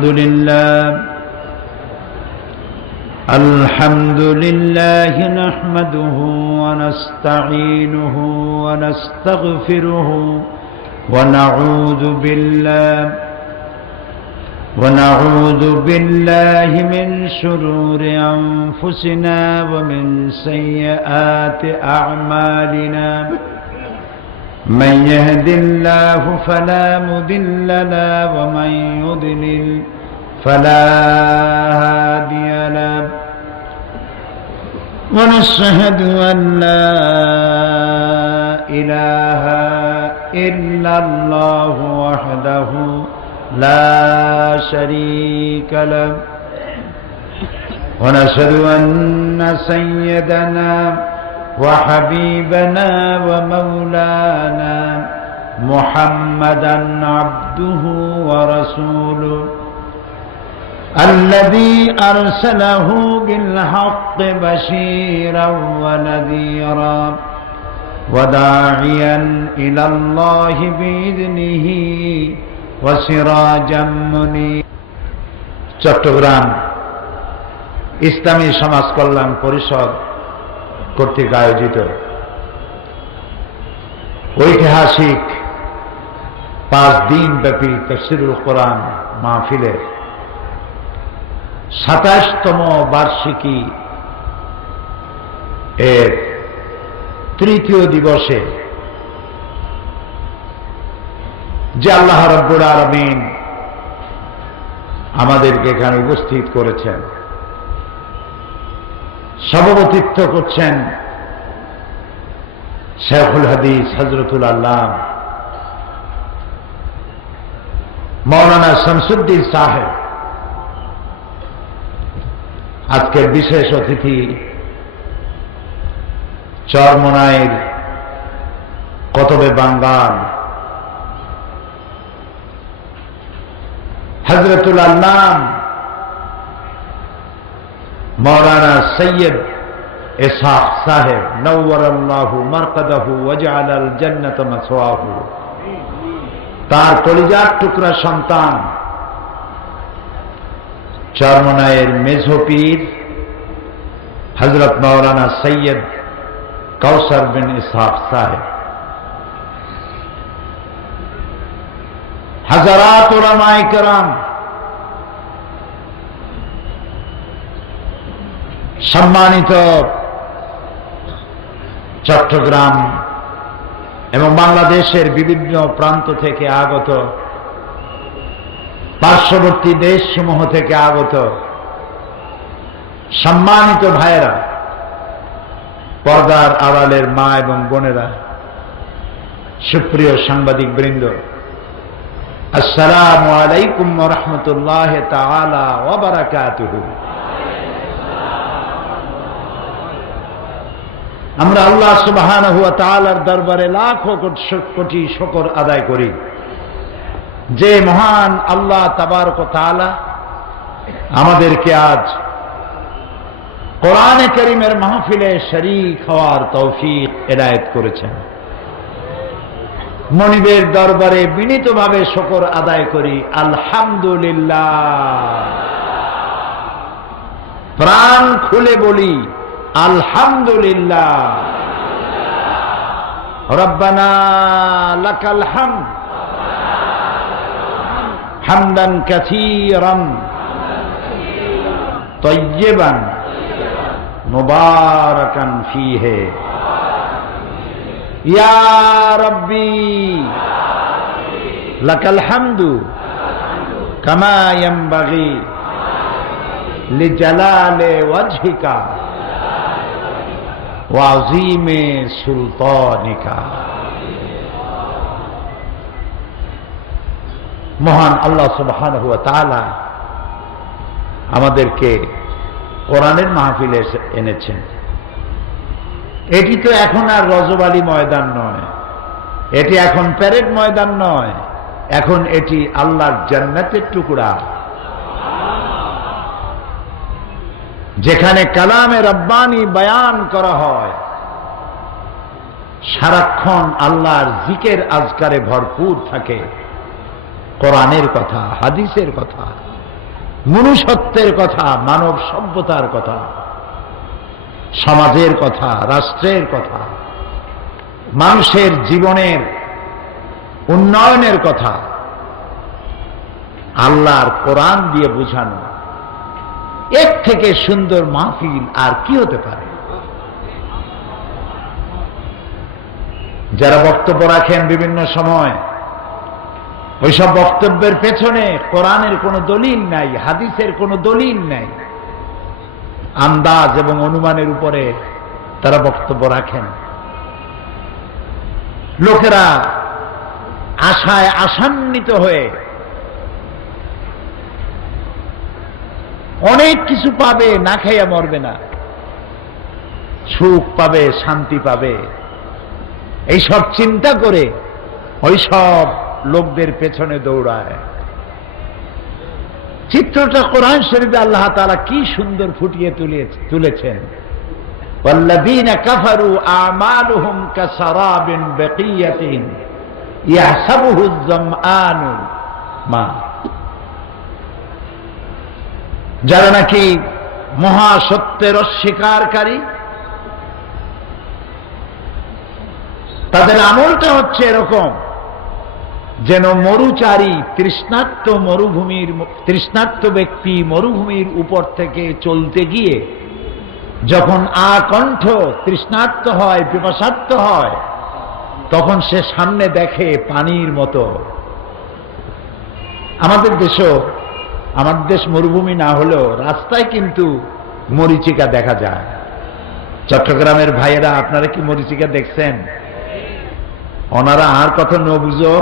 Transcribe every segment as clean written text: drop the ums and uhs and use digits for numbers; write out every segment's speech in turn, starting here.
الحمد لله نحمده ونستعينه ونستغفره ونعوذ بالله من شرور أنفسنا ومن سيئات أعمالنا من يهد الله فلا مضل له ومن يضلل فلا هادي له ونشهد أن لا إله إلا الله وحده لا شريك له ونشهد أن سيدنا وحبيبنا ومولانا محمدا عبده ورسوله الذي أرسله بالحق بشيرا ونذيرا وداعيا إلى الله بإذنه وسراجا منيرا। চট্টগ্রাম ইসলামী সমাজ কল্যাণ পরিষদ কর্তৃক আয়োজিত ঐতিহাসিক 5 দিন ব্যাপী তাফসীরুল কোরআন মাহফিলের 27তম বার্ষিকী এর তৃতীয় দিবসে যে আল্লাহ রাব্বুল আলামিন আমাদেরকে এখানে উপস্থিত করেছেন, সভাপতিত্ব করছেন শেখুল হাদিস হযরতুল আল্লাহ মাওলানা শামসুদ্দিন সাহেব। আজকের বিশেষ অতিথি চরমোনাইর কতবে বাঙ্গাল হযরতুল আল্লাহ মাওলানা সৈয়দ ইসহাক সাহেব নওয়ারাল্লাহু মারকাদাহু ওয়াজআলাল জান্নাতা মাসওয়াহু। তার কলিজার টুকরা সন্তান চরমোনাইয়ের মেঝো পীর হযরত মাওলানা সৈয়দ কাউসার বিন ইসহাক সাহেব, হাজারাত উলামায়ে কেরাম, সম্মানিত চট্টগ্রাম এবং বাংলাদেশের বিভিন্ন প্রান্ত থেকে আগত, পার্শ্ববর্তী দেশসমূহ থেকে আগত সম্মানিত ভাইয়েরা, পর্দার আড়ালের মা এবং বোনেরা, সুপ্রিয় সাংবাদিক বৃন্দ, আসসালামু আলাইকুম ওয়া রাহমাতুল্লাহি তাআলা ওয়া বারাকাতুহু। আমরা আল্লাহ সুবহানাহু ওয়া তাআলার দরবারে লাখো কোটি শুকর আদায় করি যে মহান আল্লাহ তাবারক ওয়া তাআলা আমাদেরকে আজ কোরআনে কারীমের মাহফিলে শরীক হওয়ার তৌফিক এনায়েত করেছেন। মনিবের দরবারে বিনীতভাবে শুকর আদায় করি, আলহামদুলিল্লাহ। প্রাণ খুলে বলি আলহামদুলিল্লাহ। রব্বানা লাকাল হামদ হামদান কাসীরান তাইয়্যিবান মুবারাকান ফীহি ইয়া রাব্বি লাকাল হামদু কামা ইয়ানবাগি লিজালালি ওয়াজহিকা ওয়া আযীমি সুলতানিকা। মহান আল্লাহ সুবহানাহু ওয়া তাআলা আমাদেরকে কোরআনের মাহফিলে এনেছেন। এটি তো এখন আর রজবালি ময়দান নয়, এটি এখন প্যারেড ময়দান নয়, এখন এটি আল্লাহর জান্নাতের টুকরা, যেখানে কালামে রব্বানি বয়ান করা হয়, সারাক্ষণ আল্লাহর জিকির আজকারে ভরপুর থাকে, কোরআনের কথা, হাদিসের কথা, মনুষ্যত্বের কথা, মানব সভ্যতার কথা, সমাজের কথা, রাষ্ট্রের কথা, মানুষের জীবনের উন্নয়নের কথা আল্লাহর কোরআন দিয়ে বোঝানো, এর থেকে সুন্দর মাহফিল আর কি হতে পারে? যারা বক্তব্য রাখেন বিভিন্ন সময়, ওইসব বক্তব্যের পেছনে কোরআনের কোনো দলিল নাই, হাদিসের কোনো দলিল নাই, আন্দাজ এবং অনুমানের উপরে তারা বক্তব্য রাখেন। লোকেরা আশায় আশান্বিত হয়ে অনেক কিছু পাবে, না খাইয়া মরবে না, সুখ পাবে, শান্তি পাবে, এইসব চিন্তা করে ওই সব লোকদের পেছনে দৌড়ায়। চিত্রটা কোরআন শরীফে আল্লাহ তাআলা কি সুন্দর ফুটিয়ে তুলেছেন। ওয়াল্লাযীনা কাফারু আমালুহুম কাসারাবিন বাকিয়াতিন ইয়াহসাবুহু আয-যামআনু মা। যারা নাকি মহাসত্যের অস্বীকারী, তাদের আমলটা হচ্ছে এরকম যেন মরুচারী তৃষ্ণার্ত ব্যক্তি মরুভূমির উপর থেকে চলতে গিয়ে যখন আকণ্ঠ তৃষ্ণার্ত হয়, পিপাসার্ত হয়, তখন সে সামনে দেখে পানির মতো। আমাদের দেশ মরুভূমি না হলেও রাস্তায় কিন্তু মরীচিকা দেখা যায়। চট্টগ্রামের ভাইয়েরা, আপনারা কি মরীচিকা দেখছেন? ওনারা আর কথা ন বুঝো।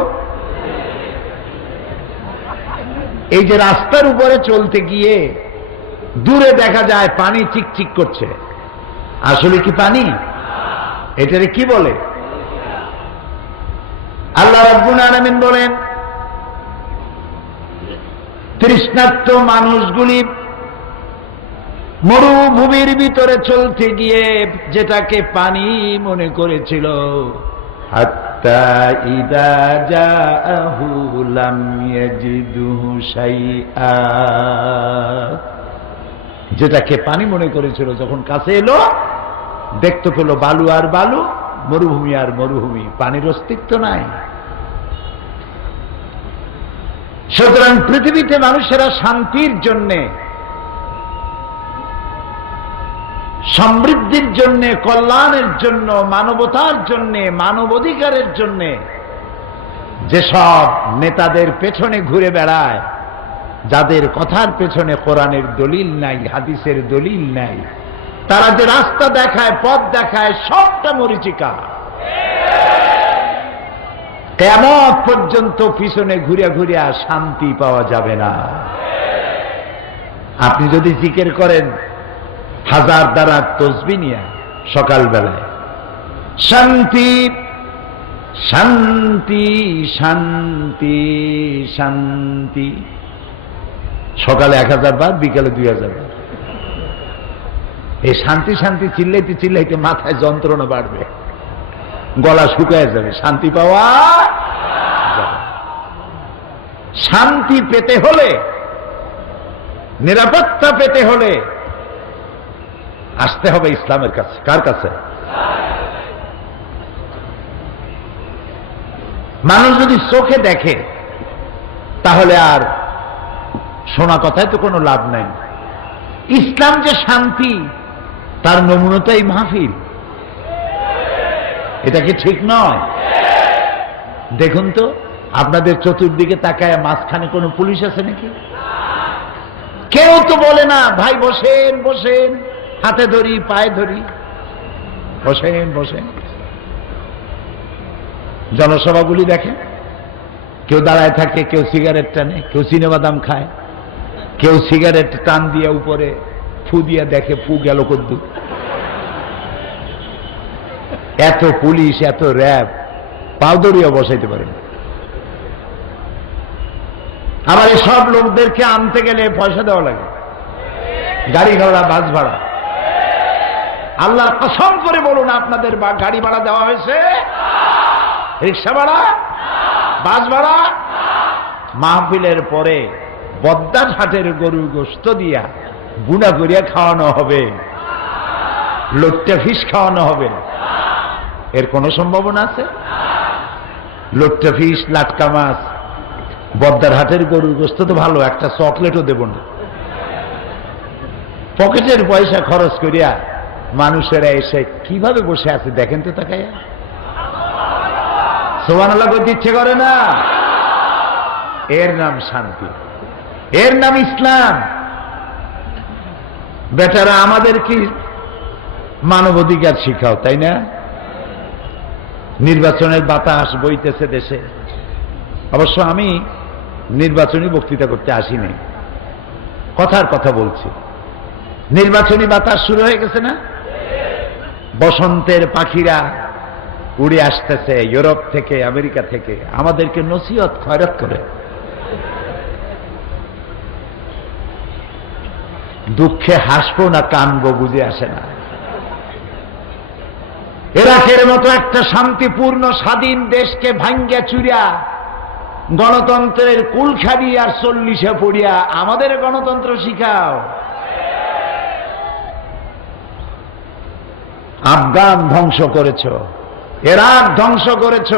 এই যে রাস্তার উপরে চলতে গিয়ে দূরে দেখা যায় পানি চিকচিক করছে, আসলে কি পানি? এটারে কি বলে? আল্লাহ রাব্বুল আলামিন বলেন, তৃষ্ণার্ত মানুষগুলি মরুভূমির ভিতরে চলতে গিয়ে যেটাকে পানি মনে করেছিল, হাত্তা ইদা জাআহু লাম ইয়াজিদুহু শাইআ, যেটাকে পানি মনে করেছিল যখন কাছে এলো দেখতে পেল বালু আর বালু, মরুভূমি আর মরুভূমি, পানির অস্তিত্ব নাই। সুতরাং পৃথিবীতে মানুষেরা শান্তির জন্যে, সমৃদ্ধির জন্য, কল্যাণের জন্য, মানবতার জন্য, মানবাধিকারের জন্য যেসব নেতাদের পেছনে ঘুরে বেড়ায়, যাদের কথার পেছনে কোরআনের দলিল নাই, হাদিসের দলিল নাই, তারা যে রাস্তা দেখায়, পথ দেখায়, সবটা মরীচিকা। কিয়ামত পর্যন্ত পিছনে ঘুরে ঘুরে আর শান্তি পাওয়া যাবে না। আপনি যদি জিকির করেন 1000 দ্বারা তসবিহ নিয়ে সকালবেলায়, শান্তি শান্তি শান্তি শান্তি, সকালে 1000 বার, বিকালে 2000 বার, এই শান্তি শান্তি চিল্লাইতে চিল্লাইতে মাথায় যন্ত্রণা বাড়বে, গলা শুকায় যাবে, শান্তি পাওয়া যাবে। শান্তি পেতে হলে, নিরাপত্তা পেতে হলে আসতে হবে ইসলামের কাছে। কার কাছে? মানুষ যদি চোখে দেখে তাহলে আর শোনা কথায় তো কোনো লাভ নাই। ইসলাম যে শান্তি, তার নমুনাটাই মাহফিল। এটা কি ঠিক নয়? দেখুন তো, আপনাদের চতুর্দিকে তাকায় মাঝখানে কোনো পুলিশ আছে নাকি? কেউ তো বলে না, ভাই বসেন বসেন, হাতে ধরি, পায়ে ধরি, বসেন বসেন। জনসভাগুলি দেখেন, কেউ দাঁড়ায় থাকে, কেউ সিগারেট টানে, কেউ চিনেবাদাম খায়, কেউ সিগারেট টান দিয়ে উপরে ফু দিয়ে দেখে ফু গেল কদ্দুর। এত পুলিশ, এত র্যাব, পাও দড়িয়ে বসাইতে পারেন। আবার এই সব লোকদেরকে আনতে গেলে পয়সা দেওয়া লাগে, গাড়ি ভাড়া, বাস ভাড়া। আল্লাহর কসম করে বলুন, আপনাদের গাড়ি ভাড়া দেওয়া হয়েছে? রিক্সা ভাড়া, বাস ভাড়া? মাহফিলের পরে বদ্দার হাটের গরুর গোশত দিয়া বুনা করিয়া খাওয়ানো হবে, লোট্টা ফিশ খাওয়ানো হবে? এর কোনো সম্ভাবনা আছে? লোট্টা ফিশ, লাটকা মাছ, বদ্দার হাটের গরুর গোশত তো ভালো, একটা চকলেটও দেব না। পকেটের পয়সা খরচ করিয়া মানুষেরা এসে কিভাবে বসে আছে দেখেন তো তাকাইয়া। সুবহানাল্লাহ করতে ইচ্ছে করে না? এর নাম শান্তি, এর নাম ইসলাম। বেটারা আমাদের কি মানবাধিকার শিখাও, তাই না? নির্বাচনের বাতাস বইতেছে দেশে। অবশ্য আমি নির্বাচনী বক্তৃতা করতে আসিনি, কথার কথা বলছি। নির্বাচনী বাতাস শুরু হয়ে গেছে না? বসন্তের পাখিরা উড়ে আসতেছে ইউরোপ থেকে, আমেরিকা থেকে, আমাদেরকে নসিহত খয়রাত করে। দুঃখে হাসবো না কানবো বুঝে আসে না। ইরাকের মতো একটা শান্তিপূর্ণ স্বাধীন দেশকে ভাঙ্গিয়া চুরিয়া গণতন্ত্রের কুলখাড়ি আর 40-এ পড়িয়া আমাদের গণতন্ত্র শিখাও। আফগান ধ্বংস করেছ, ইরাক ধ্বংস করেছ,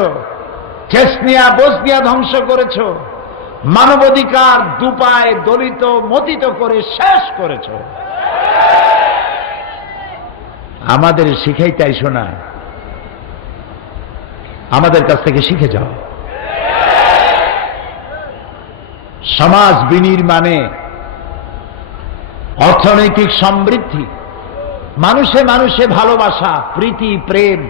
চেচনিয়া বসনিয়া ধ্বংস করেছ, মানবাধিকার দুপায় দলিত মতিত করে শেষ করেছ। আমাদের শিখাইতে আইসো না, আমাদের কাছ থেকে শিখে যাও। সমাজ বিনির্মাণে, অর্থনৈতিক সমৃদ্ধি, মানুষে মানুষে ভালোবাসা, প্রীতি, প্রেম।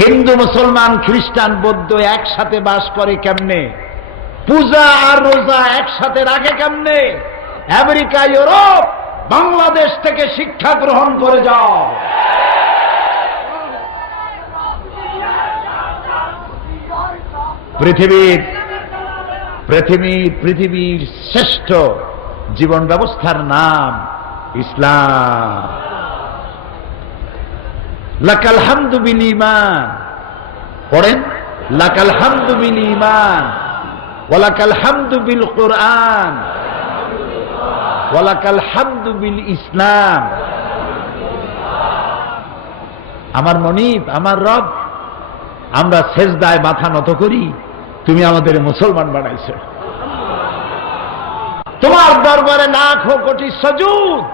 হিন্দু, মুসলমান, খ্রিস্টান, বৌদ্ধ একসাথে বাস করে কেমনে? পূজা আর রোজা একসাথে রাখে কেমনে? আমেরিকা, ইউরোপ, বাংলাদেশ থেকে শিক্ষা গ্রহণ করে যাও। পৃথিবীর শ্রেষ্ঠ জীবন ব্যবস্থার নাম ইসলাম। লাকাল হামদু বিল ঈমান, পড়েন, লাকাল হামদু বিল ঈমান ওয়া লাকাল হামদু বিল কুরআন ওয়া লাকাল হামদু বিল ইসলাম। আমার মনিব, আমার রব, আমরা সেজদায় মাথা নত করি, তুমি আমাদের মুসলমান বানাইছো। তোমার দরবারে লাখো কোটি সুজুদ,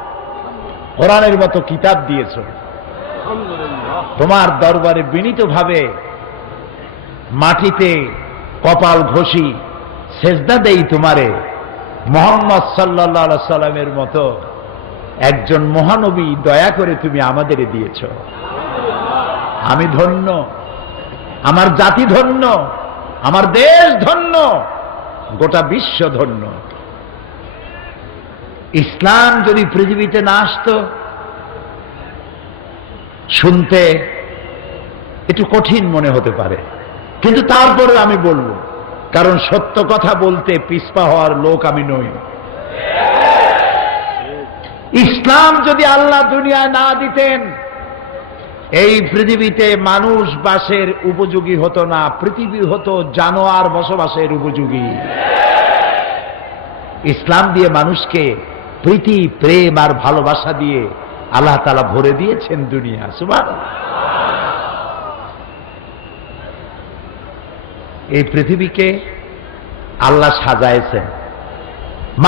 কোরআনের মতো কিতাব দিয়েছো। তোমার দরবারে বিনীতভাবে মাটিতে কপাল ঘষি সেজদা দেই তোমারে। মুহাম্মদ সাল্লাল্লাহু আলাইহি সাল্লামের মতো একজন মহানবী দয়া করে তুমি আমাদের দিয়েছ। আমি ধন্য, আমার জাতি ধন্য, আমার দেশ ধন্য, গোটা বিশ্ব ধন্য। ইসলাম যদি পৃথিবীতে না আসতো, শুনতে একটু কঠিন মনে হতে পারে, কিন্তু তারপরে আমি বলবো, কারণ সত্য কথা বলতে পিছপা হওয়ার লোক আমি নই। ইসলাম যদি আল্লাহ দুনিয়ায় না দিতেন, এই পৃথিবীতে মানুষ বাসের উপযোগী হতো না, পৃথিবী হতো জানোয়ার বসবাসের উপযোগী। ইসলাম দিয়ে মানুষকে প্রীতি, প্রেম আর ভালোবাসা দিয়ে আল্লাহ তাআলা ভরে দিয়েছেন দুনিয়া। সুবহানাল্লাহ। এই পৃথিবীকে আল্লাহ সাজাইছেন,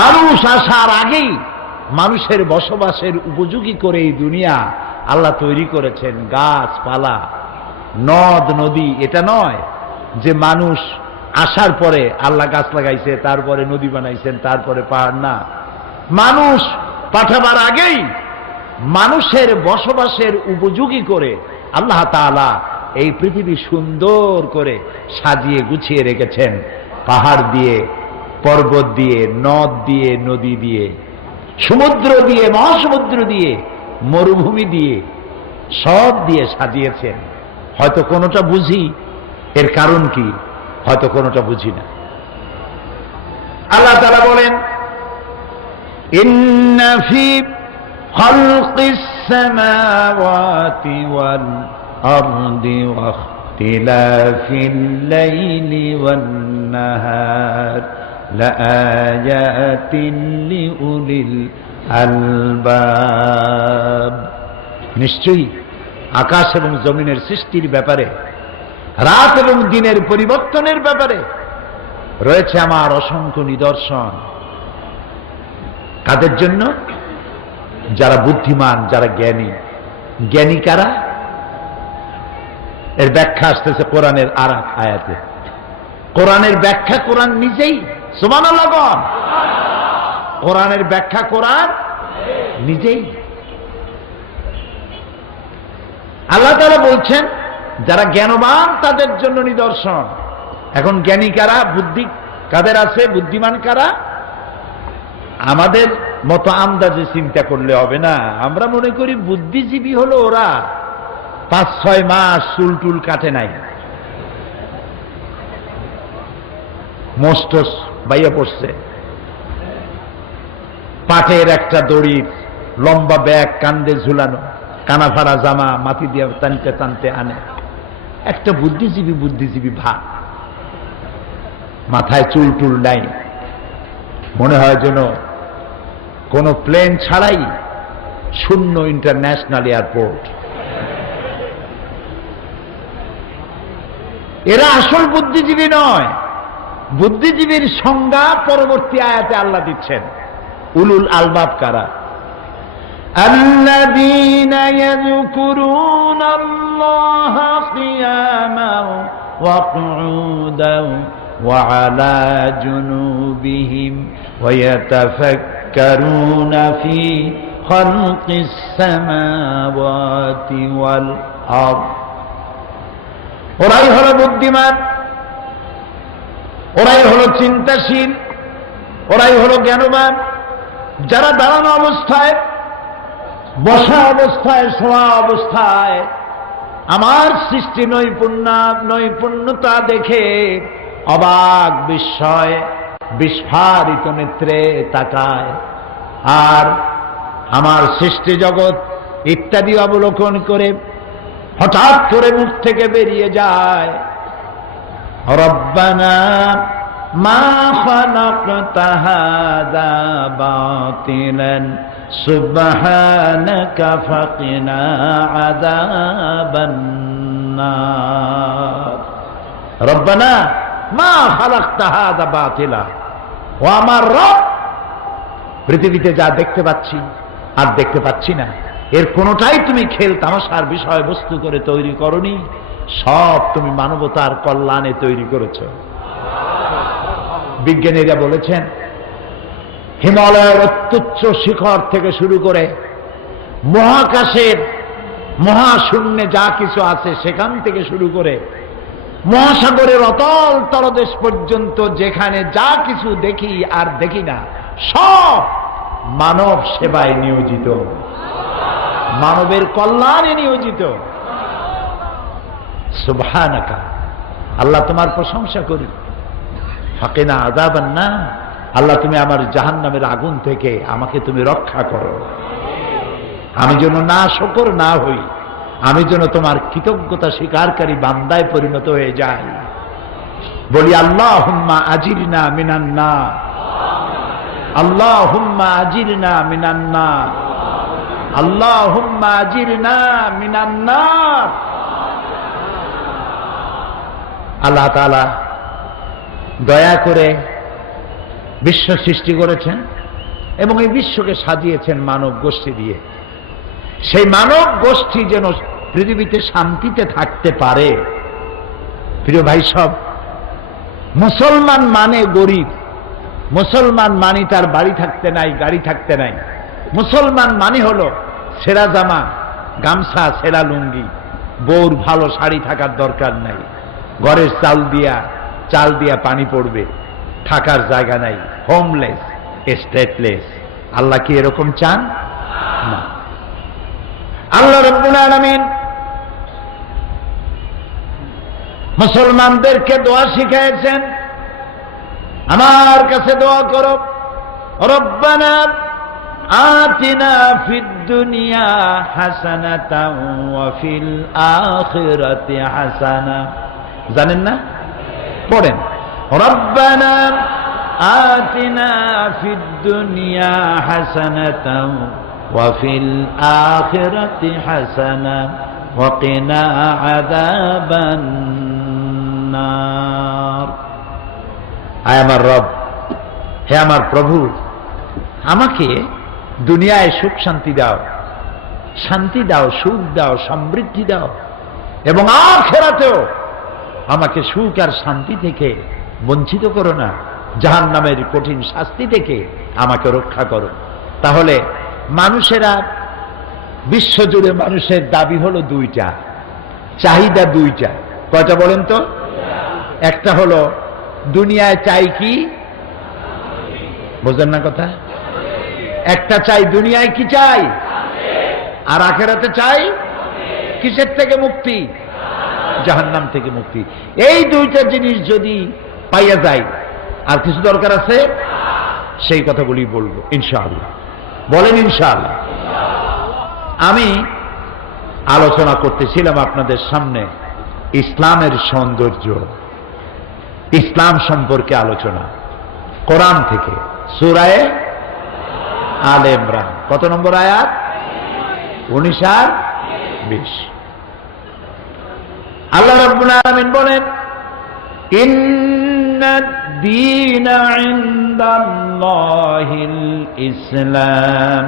মানুষ আসার আগেই মানুষের বসবাসের উপযোগী করে এই দুনিয়া আল্লাহ তৈরি করেছেন। গাছপালা, নদ নদী, এটা নয় যে মানুষ আসার পরে আল্লাহ গাছ লাগাইছে, তারপরে নদী বানাইছেন, তারপরে পাহাড়। না, মানুষ পাঠাবার আগেই মানুষের বসবাসের উপযোগী করে আল্লাহ তাআলা এই পৃথিবী সুন্দর করে সাজিয়ে গুছিয়ে রেখেছেন। পাহাড় দিয়ে, পর্বত দিয়ে, নদ দিয়ে, নদী দিয়ে, সমুদ্র দিয়ে, মহাসমুদ্র দিয়ে, মরুভূমি দিয়ে, সব দিয়ে সাজিয়েছেন। হয়তো কোনোটা বুঝি, এর কারণ কি, হয়তো কোনোটা বুঝি না। আল্লাহ তাআলা বলেন, ইন্না ফি খালকিস সামাওয়াতি ওয়াল আরদি ওয়া ইখতিলাফিল লাইলি ওয়ান নাহার লাআয়াতিন লিউলিল আলবাব। নিশ্চয়ই আকাশ এবং জমিনের সৃষ্টির ব্যাপারে, রাত এবং দিনের পরিবর্তনের ব্যাপারে রয়েছে আমার অসংখ্য নিদর্শন। কাদের জন্য? যারা বুদ্ধিমান, যারা জ্ঞানী। জ্ঞানী কারা? এর ব্যাখ্যা আসতেছে কোরআনের আর এক আয়াতে। কোরআনের ব্যাখ্যা কোরআন নিজেই। সুবহানাল্লাহ বল। কোরআনের ব্যাখ্যা কোরআন নিজেই। আল্লাহ তাআলা বলছেন যারা জ্ঞানবান তাদের জন্য নিদর্শন। এখন জ্ঞানী কারা? বুদ্ধি কাদের আছে? বুদ্ধিমান কারা? আমাদের মতো আন্দাজে চিন্তা করলে হবে না। আমরা মনে করি বুদ্ধিজীবী হলো ওরা 5-6 মাস চুল টুল কাটে নাই, মোস্টস বাইয়া পড়ছে, পাটের একটা দড়ি, লম্বা ব্যাগ কান্দে ঝুলানো, কানাফাড়া জামা মাটি দিয়ে টানতে টানতে আনে। একটা বুদ্ধিজীবী বুদ্ধিজীবী ভাব, মাথায় চুল টুল নাই, মনে হয় যেন কোনো প্লেন ছাড়াই শূন্য ইন্টারন্যাশনাল এয়ারপোর্ট। এরা আসল বুদ্ধিজীবী নয়। বুদ্ধিজীবীর সংজ্ঞা পরবর্তী আয়াতে আল্লাহ দিচ্ছেন। উলুল আলবাব কারা? আল্লাযীনা ইয়াযকুরুনাল্লাহা কিয়ামান ওয়া কুউদান ওয়া আলা জুনুবিহিম ওয়া ইয়াতাফাক্কারুনা ফি খালকিস সামাওয়াতি ওয়াল আরদ। ওরাই হলো বুদ্ধিমান, ওরাই হলো চিন্তাশীল, ওরাই হলো জ্ঞানবান, যারা দাঁড়ানো অবস্থায়, বসা অবস্থায়, শোয়া অবস্থায় আমার সৃষ্টি নৈপুণ্যতা দেখে অবাক বিস্ময় বিস্ফারিত নেত্রে তাকায়, আর আমার সৃষ্টি জগৎ ইত্যাদি অবলোকন করে হঠাৎ করে মুখ থেকে বেরিয়ে যায়, রব্বানা মা খালাকতা হাযা বাতিলান সুবহানাকা ফাকিনা আযাবান নার। রব্বানা মা খালাকতা হাযা বাতিলা, ও আমার রব, পৃথিবীতে যা দেখতে পাচ্ছি আর দেখতে পাচ্ছি না, এর কোনোটাই তুমি খেল তামাশার বিষয়বস্তু করে তৈরি করনি, সব তুমি মানবতার কল্যাণে তৈরি করেছ। বিজ্ঞানীরা বলেছেন হিমালয়ের অত্যুচ্চ শিখর থেকে শুরু করে মহাকাশের মহাশূন্যে যা কিছু আছে সেখান থেকে শুরু করে মহাসাগরের অতল তলদেশ পর্যন্ত যেখানে যা কিছু দেখি আর দেখি না, সব মানব সেবায় নিয়োজিত, মানবের কল্যাণে নিয়োজিত। সুবহানাকা, আল্লাহ তোমার প্রশংসা করি। ফাকিনা আযাবান নার, আল্লাহ তুমি আমার জাহান্নামের আগুন থেকে আমাকে তুমি রক্ষা করো। আমি যেন না শকর না হই, আমি যেন তোমার কৃতজ্ঞতা স্বীকারকারী বান্দায় পরিণত হয়ে যাই। বলি আল্লাহুম্মা আজিরনা মিনান নার, আল্লাহুম্মা আজিরনা মিনান নার, আল্লাহুম্মা আজিরনা মিনান নার। আল্লাহ তাআলা দয়া করে বিশ্ব সৃষ্টি করেছেন এবং এই বিশ্বকে সাজিয়েছেন মানব গোষ্ঠী দিয়ে। সেই মানব গোষ্ঠী যেন পৃথিবীতে শান্তিতে থাকতে পারে। প্রিয় ভাই সব, মুসলমান মানে গরিব, মুসলমান মানে তার বাড়ি থাকতে নাই, গাড়ি থাকতে নাই। মুসলমান মানে হলো ছেঁড়া জামা, গামছা, ছেঁড়া লুঙ্গি, বউর ভালো শাড়ি থাকার দরকার নাই, ঘরের চাল দিয়া পানি পড়বে, থাকার জায়গা নাই, হোমলেস, স্টেটলেস। আল্লাহ কি এরকম চান? না। আল্লাহ রাব্বুল আলামিন মুসলমানদেরকে দোয়া শিখিয়েছেন। আমার কাছে দোয়া করো, রব্বানা আতিনা ফিদ দুনিয়া হাসানাতাও ওয়া ফিল আখিরাতি হাসানা। জানেন না? পড়েন, রব্বানা আতিনা ফিদ দুনিয়া হাসানাতাও ওয়া ফিল আখিরাতি হাসানা ওয়া কিনা আযাবান নার। আয় আমার রব, হে আমার প্রভু, আমাকে দুনিয়ায় সুখ শান্তি দাও, শান্তি দাও, সুখ দাও, সমৃদ্ধি দাও, এবং আখিরাতেও আমাকে সুখ আর শান্তি থেকে বঞ্চিত করো না, জাহান্নামের কঠিন শাস্তি থেকে আমাকে রক্ষা করো। তাহলে মানুষেরা, বিশ্বজুড়ে মানুষের দাবি হলো দুইটা, চাহিদা দুইটা। কয়টা বলেন তো? একটা হলো দুনিয়ায় চাই কি, বুঝলেন না কথা? একটা চাই দুনিয়ায় কি চাই, আর আখিরাতে চাই কিসের থেকে মুক্তি? জাহান্নাম থেকে মুক্তি। এই দুইটা জিনিস যদি পাইয়া যায়, আর কিছু দরকার আছে? সেই কথাগুলি বলবো ইনশাআল্লাহ। বলেন ইনশাআল্লাহ। আমি আলোচনা করতেছিলাম আপনাদের সামনে ইসলামের সৌন্দর্য, ইসলাম সম্পর্কে আলোচনা, কোরআন থেকে সূরা আলে ইমরান। কত নম্বর আয়াত? 19 আর 20। আল্লাহ রাব্বুল আলামিন বলেন, ইন্নাদ দীনা ইনদাল্লাহিল ইসলাম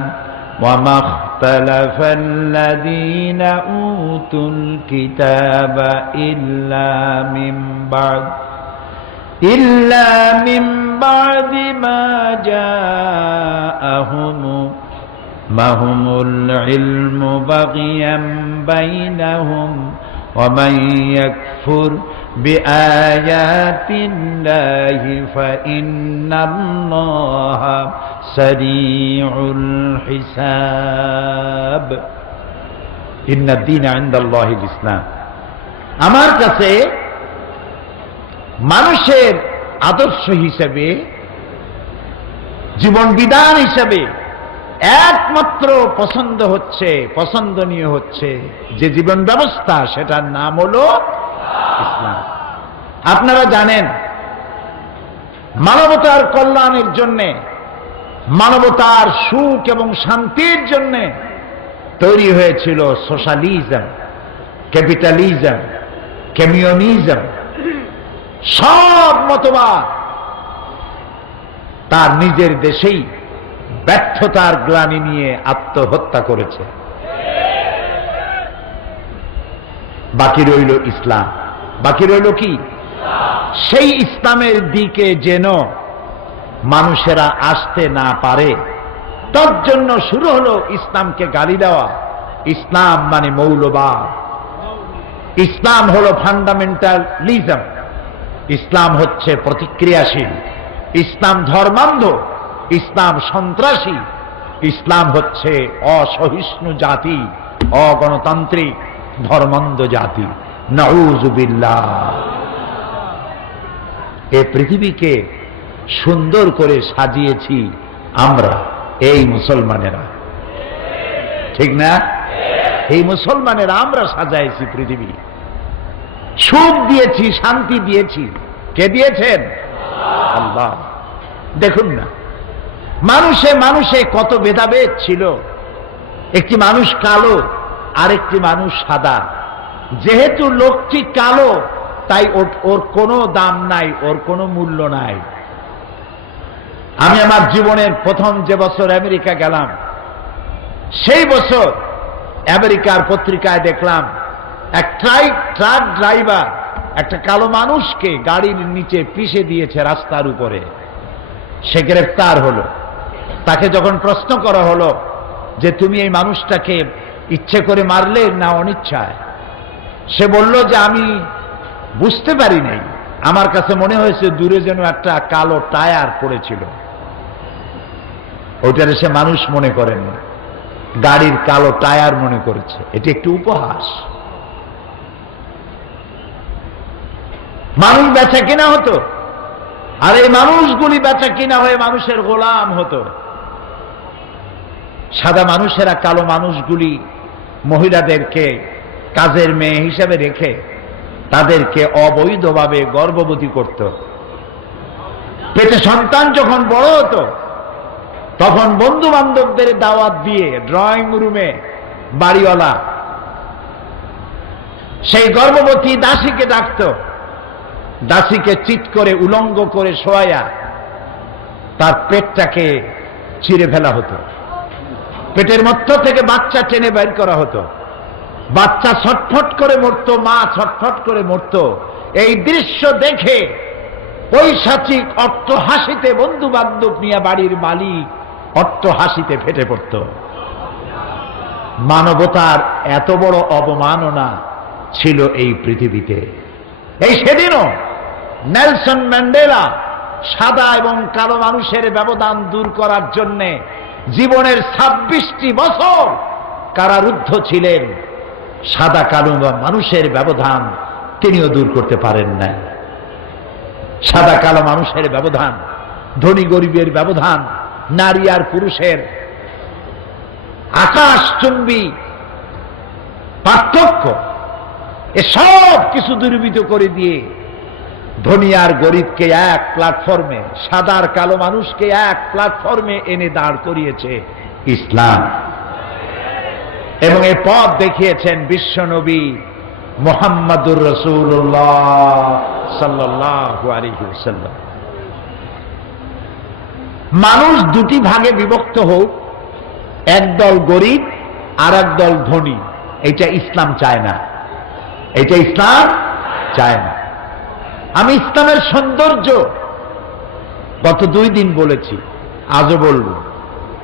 ওয়া মাখতালাফাল্লাযীনা উতুল কিতাবা ইল্লা মিন বা'দি মা জাআহুমুল ইলমু বাগিয়ান বাইনাহুম ওয়া মান ইয়াকফুর বিআয়াতিল্লাহি ফাইন্নাল্লাহা সারিউল হিসাব। ইন্নাদ দীনা ইনদাল্লাহিল ইসলাম। আমার কাছে মানুষের আদর্শ হিসেবে, জীবন বিধান হিসেবে একমাত্র পছন্দনীয় হচ্ছে যে জীবন ব্যবস্থা, সেটার নাম হলো ইসলাম। আপনারা জানেন, মানবতার কল্যাণের জন্য, মানবতার সুখ এবং শান্তির জন্য তৈরি হয়েছিল সোশ্যালিজম, ক্যাপিটালিজম, কমিউনিজম। সব মতবাদ তার নিজের দেশেই ব্যর্থতার গ্লানি নিয়ে আত্মহত্যা করেছে। বাকি রইল ইসলাম। বাকি রইল কি? সেই ইসলামের দিকে যেন মানুষেরা আসতে না পারে, তার জন্য শুরু হলো ইসলামকে গালি দেওয়া। ইসলাম মানে মৌলবাদ, ইসলাম হলো ফান্ডামেন্টালিজম, ইসলাম হচ্ছে প্রতিক্রিয়াশীল, ইসলাম ধর্মান্ধ, ইসলাম সন্ত্রাসী, ইসলাম হচ্ছে অসহিষ্ণু জাতি, অগণতান্ত্রিক, ধর্মান্ধ জাতি। নাউযুবিল্লাহ। এই পৃথিবীকে সুন্দর করে সাজিয়েছি আমরা, এই মুসলমানেরা, ঠিক না? এই মুসলমানেরা আমরা সাজাইছি পৃথিবী, সুখ দিয়েছি, শান্তি দিয়েছি। কে দিয়েছেন? আল্লাহ। দেখুন না, মানুষে মানুষে কত ভেদাভেদ ছিল। একটি মানুষ কালো, আরেকটি মানুষ সাদা। যেহেতু লোকটি কালো, তাই ওর কোনো দাম নাই, ওর কোনো মূল্য নাই। আমি আমার জীবনের প্রথম যে বছর আমেরিকা গেলাম, সেই বছর আমেরিকার পত্রিকায় দেখলাম এক ট্রাক ড্রাইভার একটা কালো মানুষকে গাড়ির নিচে পিষে দিয়েছে রাস্তার উপরে। সে গ্রেফতার হলো। তাকে যখন প্রশ্ন করা হলো যে তুমি এই মানুষটাকে ইচ্ছে করে মারলে না অনিচ্ছায়, সে বলল যে আমি বুঝতে পারি নাই, আমার কাছে মনে হয়েছে দূরে যেন একটা কালো টায়ার পড়েছিল। ওইটারে সে মানুষ মনে করেন, গাড়ির কালো টায়ার মনে করেছে। এটি একটি উপহাস। মানুষ বেচা কিনা হতো, আর এই মানুষগুলি বেচা কিনা হয়ে মানুষের গোলাম হতো। সাদা মানুষেরা কালো মানুষগুলি মহিলাদেরকে কাজের মেয়ে হিসেবে রেখে তাদেরকে অবৈধভাবে গর্ভবতী করত। পেটে সন্তান যখন বড় হতো তখন বন্ধু বান্ধবদের দাওয়াত দিয়ে ড্রয়িং রুমে বাড়িওয়ালা সেই গর্ভবতী দাসীকে ডাকত, দাসীকে চিৎ করে উলঙ্গ করে শোয়াইয়া তার পেটটাকে চিরে ফেলা হতো, পেটের মধ্য থেকে বাচ্চা টেনে বের করা হতো, বাচ্চা ছটফট করে মরত, মা ছটফট করে মরত। এই দৃশ্য দেখে পৈশাচিক অট্টহাসিতে বন্ধু বান্ধব নিয়ে বাড়ির মালিক অট্টহাসিতে ফেটে পড়ত। মানবতার এত বড় অবমাননা ছিল এই পৃথিবীতে। এই সেদিনও নেলসন ম্যান্ডেলা সাদা এবং কালো মানুষের ব্যবধান দূর করার জন্য জীবনের 26টি বছর কারারুদ্ধ ছিলেন। সাদা কালো মানুষের ব্যবধান তিনিও দূর করতে পারেন না। সাদা কালো মানুষের ব্যবধান, ধনী গরিবের ব্যবধান, নারী আর পুরুষের আকাশচুম্বী পার্থক্য, এসব কিছু দূরীভূত করে দিয়ে ধনী আর গরিবকে এক প্ল্যাটফর্মে, সাদা আর কালো মানুষকে এক প্ল্যাটফর্মে এনে দাঁড় করিয়েছে ইসলাম। এবং এই পথ দেখিয়েছেন বিশ্বনবী মুহাম্মাদুর রাসূলুল্লাহ সাল্লাল্লাহু আলাইহি ওয়াসাল্লাম। মানুষ দুটি ভাগে বিভক্ত হোক, একদল গরিব আর একদল ধনী, এটা ইসলাম চায় না, এটা ইসলাম চায় না। আমি ইসলামের সৌন্দর্য গত 2 দিন বলেছি, আজও বলব।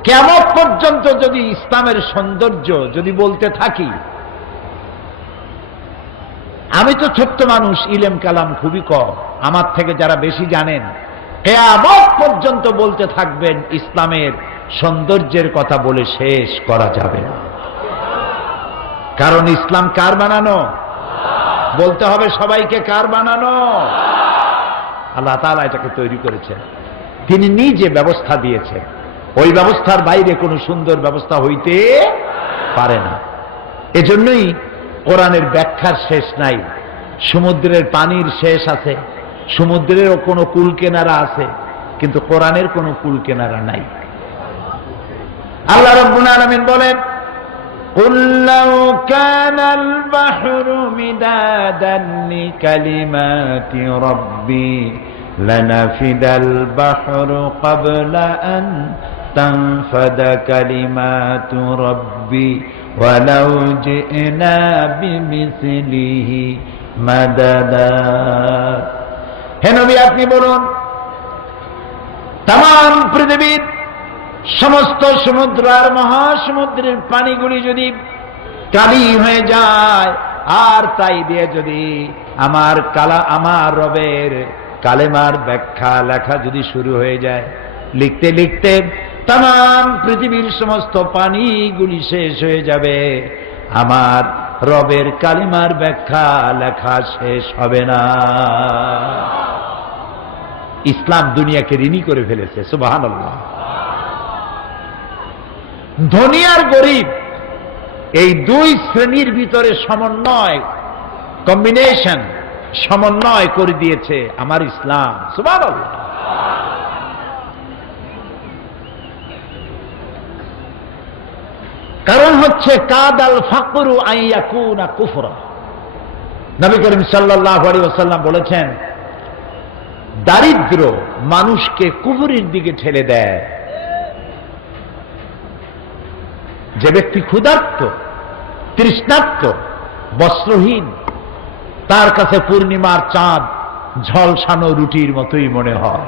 কিয়ামত পর্যন্ত যদি ইসলামের সৌন্দর্য যদি বলতে থাকি, আমি তো ছোট্ট মানুষ, ইলম কালাম খুবই কম, আমার থেকে যারা বেশি জানেন কিয়ামত পর্যন্ত বলতে থাকবেন, ইসলামের সৌন্দর্যের কথা বলে শেষ করা যাবে না। কারণ ইসলাম কার বানানো? বলতে হবে সবাইকে, কার বানানো? আল্লাহ তাআলা এটাকে তৈরি করেছেন, তিনি নিজে ব্যবস্থা দিয়েছেন। ওই ব্যবস্থার বাইরে কোনো সুন্দর ব্যবস্থা হইতে পারে না। এজন্যই কোরআনের ব্যাখ্যার শেষ নাই। সমুদ্রের পানির শেষ আছে, সমুদ্রেরও কোনো কুল কেনারা আছে, কিন্তু কোরআনের কোনো কুল কেনারা নাই। আল্লাহ রাব্বুল আলামিন বলেন, قُلْ لَوْ كَانَ الْبَحْرُ مِدَادًا لِكَلِمَاتِ رَبِّي لَنَفِدَ الْبَحْرُ قَبْلَ أَنْ تَنْفَدَ كَلِمَاتُ رَبِّي وَلَوْ جِئْنَا بِمِثْلِهِ مَدَدًا। হে নবী, আপনি বলুন, তাম পৃথিবীর সমস্ত সমুদ্র আর মহাসমুদ্রের পানিগুলি যদি কালি হয়ে যায়, আর তাই দিয়ে যদি আমার রবের কালেমার ব্যাখ্যা লেখা যদি শুরু হয়ে যায়, লিখতে লিখতে তাম পৃথিবীর সমস্ত পানিগুলি শেষ হয়ে যাবে, আমার রবের কালেমার ব্যাখ্যা লেখা শেষ হবে না। ইসলাম দুনিয়াকে ঋণী করে ফেলেছে, সুবহানাল্লাহ। ধনী আর গরিব এই 2 শ্রেণীর ভিতরে সমন্বয়, কম্বিনেশন, সমন্বয় করে দিয়েছে আমার ইসলাম, সুবহানাল্লাহ। কারণ হচ্ছে কাদাল ফাকরু আন ইয়াকুনা কুফরা। নবী করিম সাল্লাল্লাহু আলাইহি ওয়াসাল্লাম বলেছেন, দারিদ্র মানুষকে কুফরের দিকে ঠেলে দেয়। যে ব্যক্তি ক্ষুধার্ত, তৃষ্ণার্ত, বস্ত্রহীন, তার কাছে পূর্ণিমার চাঁদ ঝলসানো রুটির মতোই মনে হয়।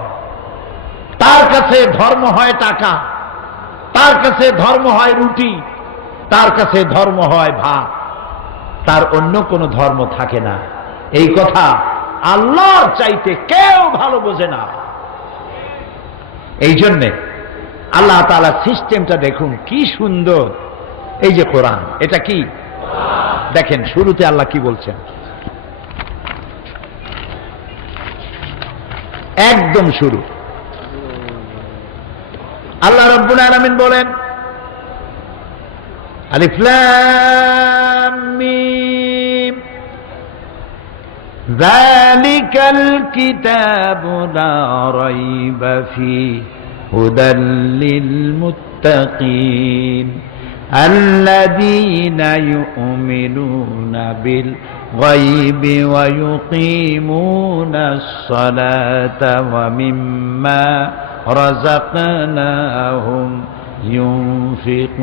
তার কাছে ধর্ম হয় টাকা, তার কাছে ধর্ম হয় রুটি, তার কাছে ধর্ম হয় ভাত, তার অন্য কোনো ধর্ম থাকে না। এই কথা আল্লাহর চাইতে কেউ ভালো বোঝে না। এই জন্যে আল্লাহ তাআলা সিস্টেমটা দেখুন কি সুন্দর। এই যে কোরআন, এটা কি দেখেন, শুরুতে আল্লাহ কি বলছেন, একদম শুরু আল্লাহ রাব্বুল আলামিন বলেন, আলিফ লাম মিম যালিকাল কিতাবু লা রাইবা ফীহি হুদাল লিল মুত্তাকিন আল্লাযীনা ইউমিনুনা বিল গায়বি ওয়া ইউকিমুনাস সালাতা ওয়া মিম্মা রাযাকনাহুম ইউনফিকুন।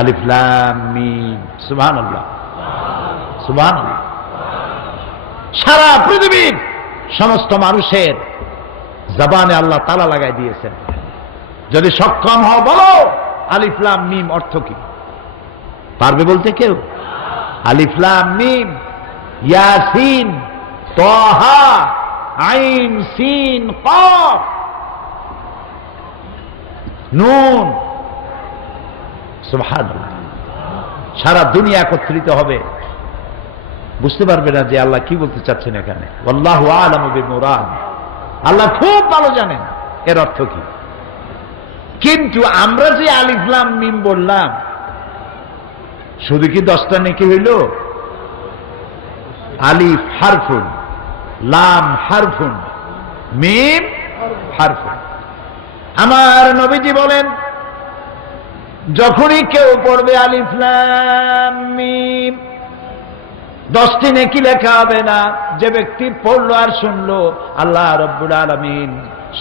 আলিফ লাম মিম। সুবহানাল্লাহ, সুবহানাল্লাহ। সারা পৃথিবীর সমস্ত মানুষের জবানে আল্লাহ তালা লাগাই দিয়েছেন। যদি সক্ষম হও বলো আলিফ লাম মিম অর্থ কি? পারবে বলতে কেউ? আলিফ লাম মিম, ইয়াসিন, তাহা, আইন সিন কাফ, নুন। সুবহানাল্লাহ। সারা দুনিয়া একত্রিত হবে, বুঝতে পারবে না যে আল্লাহ কি বলতে চাচ্ছেন এখানে। আল্লাহু আ'লামু বিল মুরাদ। আল্লাহ খুব ভালো জানেন এর অর্থ কি। কিন্তু আমরা যে আলিফ লাম মিম বললাম, শুধু কি 10টা নেকি হইল? আলিফ হারফুন, লাম হারফুন, মিম হারফুন। আমার নবীজি বলেন, যখনই কেউ পড়বে আলিফ লাম মিম, 10টি নেকি লেখা হবে না। যে ব্যক্তি পড়লো আর শুনলো, আল্লাহ রাব্বুল আলামিন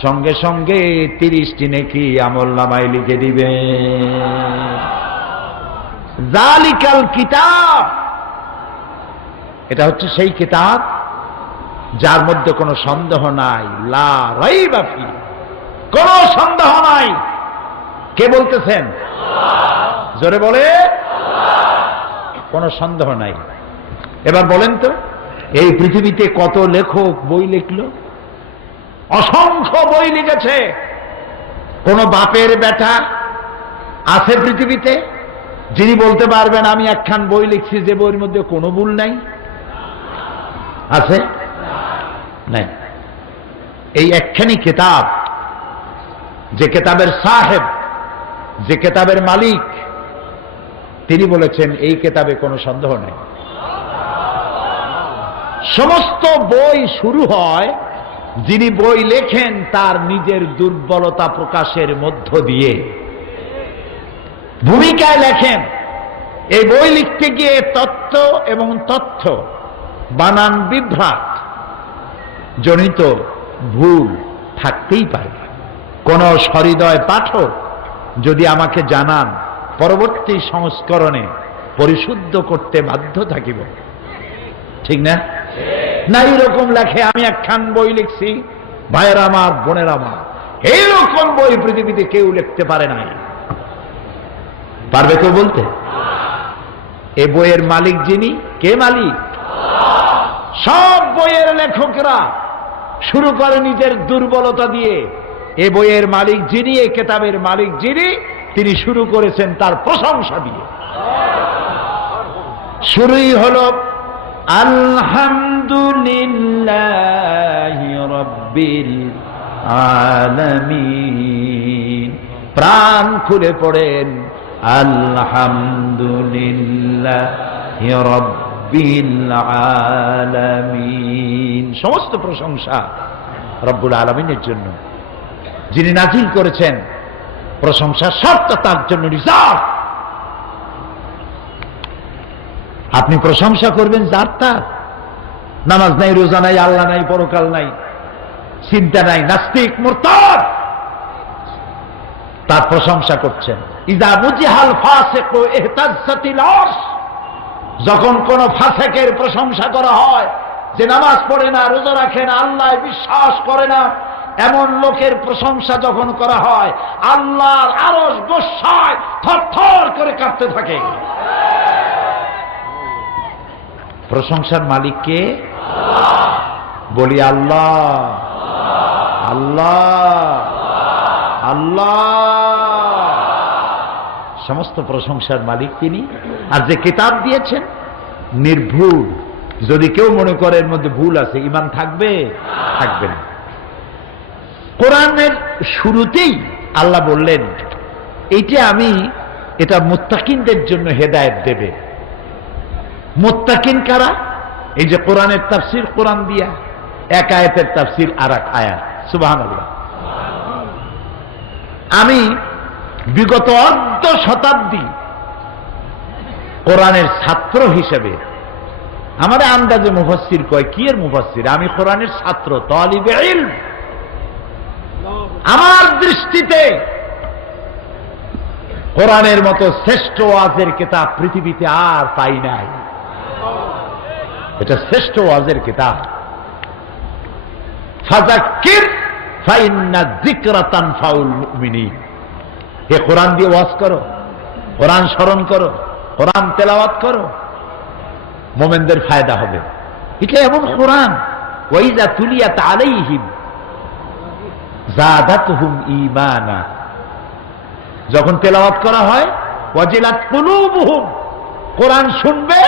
সঙ্গে সঙ্গে 30টি নেকি আমলনামায় লিখে দিবে। যালিকাল কিতাব, এটা হচ্ছে সেই কিতাব যার মধ্যে কোনো সন্দেহ নাই। লা রাইবা ফি, কোনো সন্দেহ নাই। কে বলতেছেন? জোরে বলে। কোনো সন্দেহ নাই। এবার বলেন তো, এই পৃথিবীতে কত লেখক বই লিখল? অসংখ্য বই লিখেছে। কোন বাপের বেটা আছে পৃথিবীতে যিনি বলতে পারবেন আমি একখান বই লিখছি যে বইয়ের মধ্যে কোনো ভুল নাই? আছে? নাই। এই একখানি কিতাব, যে কিতাবের সাহেব, যে কিতাবের মালিক, তিনি বলেছেন এই কিতাবে কোনো সন্দেহ নেই। সমস্ত বই শুরু হয়, যিনি বই লেখেন তার নিজের দুর্বলতা প্রকাশের মধ্য দিয়ে ভূমিকায় লেখেন। এই বই লিখতে গিয়ে তত্ত্ব এবং তথ্য বানান বিভ্রাট জনিত ভুল থাকতেই পারে। কোন সহৃদয় পাঠক যদি আমাকে জানান, পরবর্তী সংস্করণে পরিশুদ্ধ করতে বাধ্য থাকিব। ঠিক না? না এরকম লেখে আমি একখান বই লিখছি, ভাইয়ের আমার, বোনের আমার, এইরকম বই পৃথিবীতে কেউ লিখতে পারে নাই। পারবে কেউ বলতে? এ বইয়ের মালিক যিনি, কে মালিক? সব বইয়ের লেখকরা শুরু করে নিজের দুর্বলতা দিয়ে। এ বইয়ের মালিক যিনি, এই কিতাবের মালিক যিনি, তিনি শুরু করেছেন তার প্রশংসা দিয়ে। শুরুই হলো আলহামদুলিল্লাহি রাব্বিল আলামিন। প্রাণ খুলে পড়েন আলহামদুলিল্লাহি রাব্বিল আলামিন। সমস্ত প্রশংসা রব্বুল আলামিনের জন্য, যিনি নাজিল করেছেন। প্রশংসা সবটা তার জন্য রিজার্ভ। আপনি প্রশংসা করবেন যার তার। নামাজ নাই, রোজা নাই, আল্লাহ নাই, পরকাল নাই, চিন্তা নাই, নাস্তিক, মুরতাদ, তার প্রশংসা করছেন। ইযা মুজিহাল ফাসিকু ইহতাজ্জাতিল আরশ, যখন কোন ফাসিকের প্রশংসা করা হয়, যে নামাজ পড়ে না, রোজা রাখে না, আল্লাহ বিশ্বাস করে না, এমন লোকের প্রশংসা যখন করা হয়, আল্লাহর আরশ গোসায় থরথর করে কাঁপতে থাকে। প্রশংসার মালিক কে? বলি আল্লাহ, আল্লাহ, আল্লাহ। সমস্ত প্রশংসার মালিক তিনি। আর যে কিতাব দিয়েছেন নির্ভুল। যদি কেউ মনে করে এর মধ্যে ভুল আছে, ঈমান থাকবে? থাকবে না। কোরআনের শুরুতেই আল্লাহ বললেন, এটা মুত্তাকিনদের জন্য হেদায়েত দেবে। মুত্তাকিন কারা? এই যে কোরআনের তাফসীর কোরআন দিয়া, এক আয়াতের তাফসীর আর এক আয়াত। সুবহানাল্লাহ। আমি বিগত অর্ধ শতাব্দী কোরআনের ছাত্র হিসেবে, আমার আন্দাজে মুফাসসির কয়, কি এর মুফাসসির, আমি কোরআনের ছাত্র, তালিবে ইলম। আমার দৃষ্টিতে কোরআনের মতো শ্রেষ্ঠ ওয়াজের কিতাব পৃথিবীতে আর পাই নাই। এটা শ্রেষ্ঠ ওয়াজের কিতাব। ফাযাক্কির ফাইন্না যিকরা তানফাউল মুমিনিন। হে কোরআন দিয়ে ওয়াজ করো, কোরআন স্মরণ করো, কোরআন তেলাওয়াত করো, মুমিনদের ফায়দা হবে। এটা এমন কোরআন, ওয়াইযা তুলিয়াত আলাইহিম যাদাতহুম ঈমানা, যখন তেলাওয়াত করা হয়, ওয়াজিলাত কুলুবুহুম, কোরআন শুনবে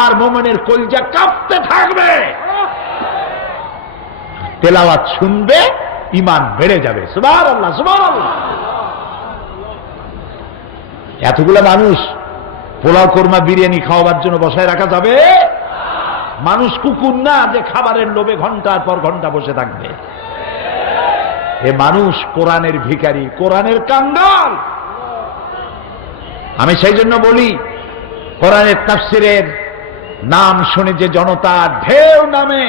আর মুমিনের কলিজা কাঁপতে থাকবে। তেলাওয়াত শুনবে, ঈমান বেড়ে যাবে। সুবহানাল্লাহ, সুবহানাল্লাহ। এতগুলো মানুষ পোলাও কোরমা বিরিয়ানি খাওয়াবার জন্য বসায় রাখা যাবে? মানুষ কুকুর না যে খাবারের লোভে ঘন্টার পর ঘন্টা বসে থাকবে। এ মানুষ কোরআনের ভিখারি, কোরআনের কাঙ্গাল। আমি সেই জন্য বলি, কোরআনের তাফসীরের নাম শুনে যে জনতা ঢেউ নামে,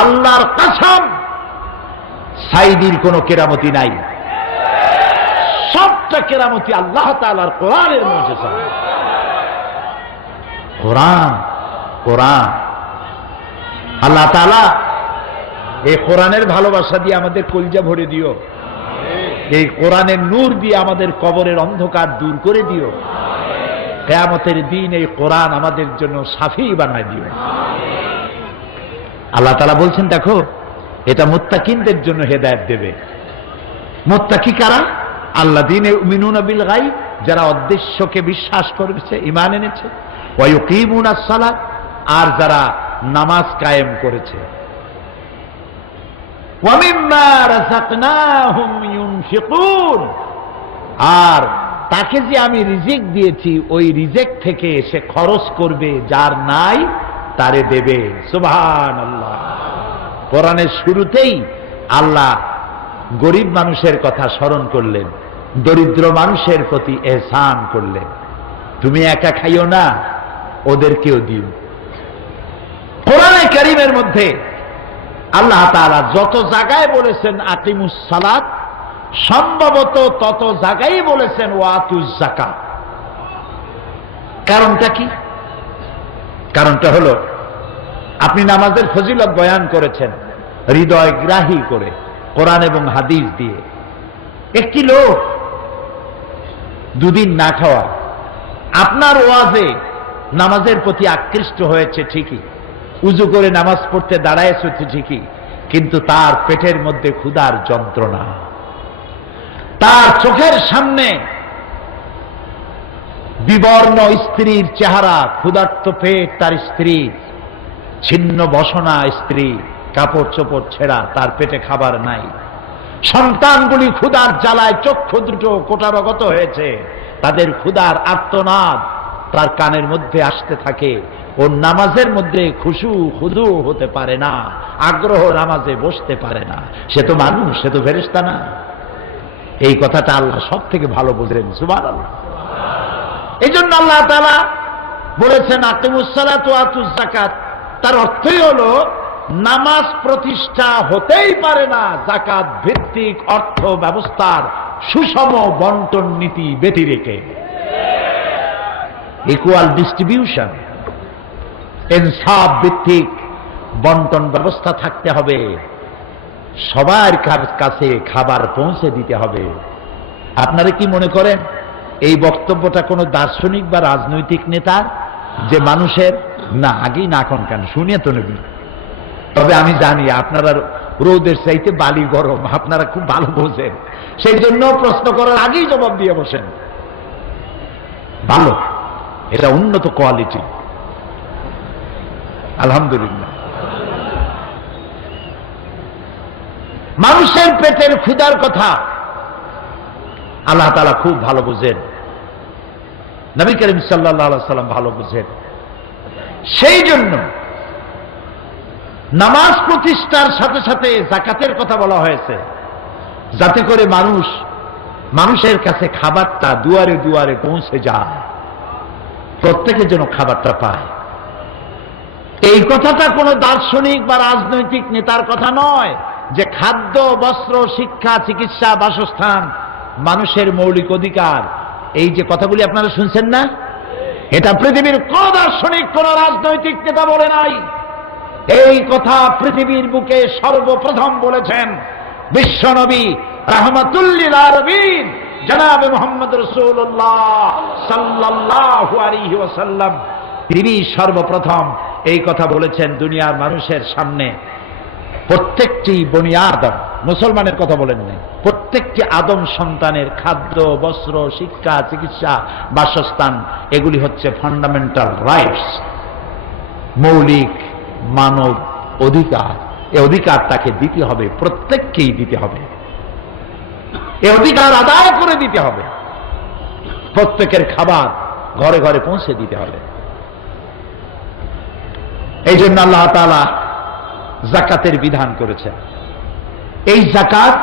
আল্লাহর কসম সাইদির কোনো কেরামতি নাই। সবটা কেরামতি আল্লাহ তাআলার কোরআনের মুজিজা। কোরআন, কোরআন। আল্লাহ তাআলা এই কোরআনের ভালোবাসা দিয়ে আমাদের কলিজা ভরে দিও। এই কোরআনের নূর দিয়ে আমাদের কবরের অন্ধকার দূর করে দিও। কিয়ামতের দিন এই কোরআন আমাদের জন্য শাফি বানায় দিও। আল্লাহ তাআলা বলছেন, দেখো এটা মুত্তাকিনদের জন্য হেদায়েত দেবে। মুত্তাকি কারা? আল্লাযীনা ইউমিনুনা বিল গায়ব, যারা অদৃশ্যকে বিশ্বাস করেছে, ঈমান এনেছে। ওয়া ইউকিমুনাস সালাত, আর যারা নামাজ কায়েম করেছে। ওয়া মিম্মা রাযাকনাহুম ইউনফিকুন, আর তাকে যে আমি রিজিক দিয়েছি ওই রিজিক থেকে সে খরচ করবে, যার নাই তারে দেবে। সুবহানাল্লাহ। কোরআনের শুরুতেই আল্লাহ গরিব মানুষের কথা স্মরণ করলেন, দরিদ্র মানুষের প্রতি এহসান করলেন। তুমি একা খাইও না, ওদেরকেও দিও। কোরআনে কারীমের মধ্যে আল্লাহ তাআলা যত জায়গায় বলেছেন আকিমুস সালাত, সম্ভবত তত জায়গায় বলেছেন ওয়াতুজ যাকাত। কারণটা কি? কারণটা হলো, আপনি নামাজের ফজিলত বয়ান করেছেন হৃদয়গ্রাহী করে, কোরআন এবং হাদিস দিয়ে। একটি লোক দুদিন না খাওয়া, আপনার ওয়াজে নামাজের প্রতি আকৃষ্ট হয়েছে ঠিকই, উজু করে নামাজ পড়তে দাঁড়ায়ছে ঠিকই, কিন্তু তার পেটের মধ্যে ক্ষুধার যন্ত্রণা, তার চোখের সামনে বিবর্ণ স্ত্রীর চেহারা, ক্ষুধার্ত পেট তার স্ত্রী, ছিন্ন বসনা স্ত্রী, কাপড় চোপড় ছেঁড়া, তার পেটে খাবার নাই। সন্তানগুলি ক্ষুধার জ্বালায় চক্ষু দুটো কোটারগত হয়েছে, তাদের ক্ষুধার আর্তনাদ তার কানের মধ্যে আসতে থাকে। ও নামাজের মধ্যে খুশু খুদু হতে পারে না, আগ্রহ নামাজে বসতে পারে না। সে তো মানুষ, সে তো ফেরেশতা না। এই কথাটা আল্লাহ সব থেকে ভালো বললেন। সুবহানাল্লাহ। এই জন্য আল্লাহ তাআলা বলেছেন আকিমুস সালাত ওয়া আতুজ যাকাত। তার অর্থই হলো, নামাজ প্রতিষ্ঠা হতেই পারে না যাকাত ভিত্তিক অর্থ ব্যবস্থার সুষম বন্টন নীতি ব্যতি রেখে। ইকুয়াল ডিস্ট্রিবিউশন, ইনসাফ ভিত্তিক বন্টন ব্যবস্থা থাকতে হবে। সবার কাছে খাবার পৌঁছে দিতে হবে। আপনারা কি মনে করেন এই বক্তব্যটা কোনো দার্শনিক বা রাজনৈতিক নেতার, যে মানুষের? না, আগেই না কোন কেন, শুনিয়ে তো নেবি। তবে আমি জানি আপনারা রোদের চাইতে বালি গরম, আপনারা খুব ভালো বোঝেন, সেই জন্য প্রশ্ন করার আগেই জবাব দিয়ে বসেন। ভালো, এটা উন্নত কোয়ালিটি, আলহামদুলিল্লাহ। মানুষের পেটের ক্ষুধার কথা আল্লাহ তাআলা খুব ভালো বুঝেন, নবী করিম সাল্লাল্লাহু আলাইহি ওয়াসাল্লাম ভালো বুঝেন। সেই জন্য নামাজ প্রতিষ্ঠার সাথে সাথে যাকাতের কথা বলা হয়েছে, যাতে করে মানুষের কাছে খাবারটা দুয়ারে দুয়ারে পৌঁছে যায়, প্রত্যেকের জন্য খাবারটা পায়। এই কথাটা কোনো দার্শনিক বা রাজনৈতিক নেতার কথা নয় যে খাদ্য, বস্ত্র, শিক্ষা, চিকিৎসা, বাসস্থান মানুষের মৌলিক অধিকার। এই যে কথাগুলি আপনারা শুনছেন না, এটা পৃথিবীর কোন দার্শনিক, কোন রাজনৈতিক নেতা বলে নাই। এই কথা পৃথিবীর বুকে সর্বপ্রথম বলেছেন বিশ্বনবী রাহমাতুল লিল আলামিন জনাবে মুহাম্মদ রাসূলুল্লাহ সাল্লাল্লাহু আলাইহি ওয়াসাল্লাম। তিনি সর্বপ্রথম এই কথা বলেছেন দুনিয়ার মানুষের সামনে। প্রত্যেকটি বনি আদম, মুসলমানের কথা বলেন নাই, প্রত্যেকটি আদম সন্তানের খাদ্য, বস্ত্র, শিক্ষা, চিকিৎসা, বাসস্থান এগুলি হচ্ছে ফান্ডামেন্টাল রাইটস, মৌলিক মানব অধিকার। এই অধিকার তাকে দিতে হবে, প্রত্যেককেই দিতে হবে। এই অধিকার আদায় করে দিতে হবে, প্রত্যেকের খাবার ঘরে ঘরে পৌঁছে দিতে হবে। এই জন্য আল্লাহ তাআলা যাকাতের বিধান করেছেন। এই যাকাত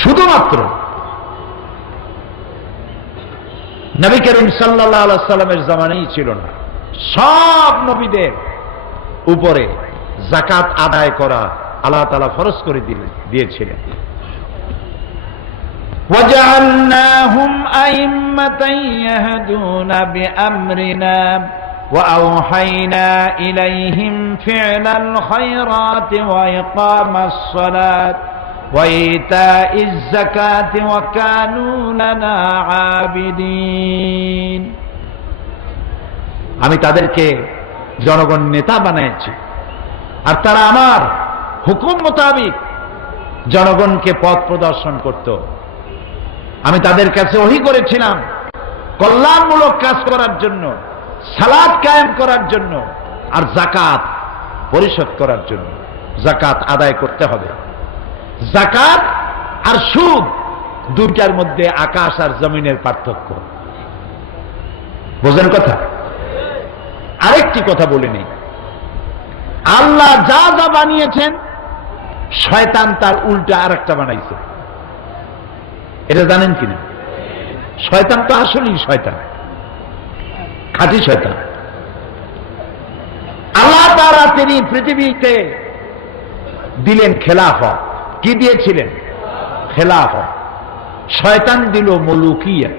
শুধুমাত্র নবী করিম সাল্লাল্লাহু আলাইহি ওয়াসাল্লামের জামানায় ছিল না, সব নবীদের উপরে যাকাত আদায় করা আল্লাহ তাআলা ফরজ করে দিয়েছিলেন। وَجَعَلْنَاهُمْ أَئِمَّةً يَهْدُونَ بِأَمْرِنَا وَأَوْحَيْنَا إِلَيْهِمْ فِعْلَ الْخَيْرَاتِ وَإِقَامَ الصَّلَاةِ وَإِيتَاءِ الزَّكَاةِ وَكَانُوا لَنَا عَابِدِينَ। আমি তাদেরকে জনগণ নেতা বানিয়েছি, আর তারা আমার হুকুম মোতাবেক জনগণকে পথ প্রদর্শন করত। আমি তাদের কাছে ওহী করেছিলাম কল্যাণমূলক কাজ করার জন্য, সালাত কায়েম করার জন্য, আর যাকাত পরিশোধ করার জন্য। যাকাত আদায় করতে হবে। যাকাত আর সুদ দুইটার মধ্যে আকাশ আর জমিনের পার্থক্য, বোঝেন কথা? আরেকটি কথা বলে নেই, আল্লাহ যা যা বানিয়েছেন শয়তান তার উল্টা আরেকটা বানাইছে। এটা জানেন কিনা? শয়তান তো আসলেই শয়তান, খাঁটি শয়তান। আল্লাহ তাআলা তিনি পৃথিবীতে দিলেন খেলাফত। কি দিয়েছিলেন? খেলাফত। শয়তান দিল মুলুকিয়া,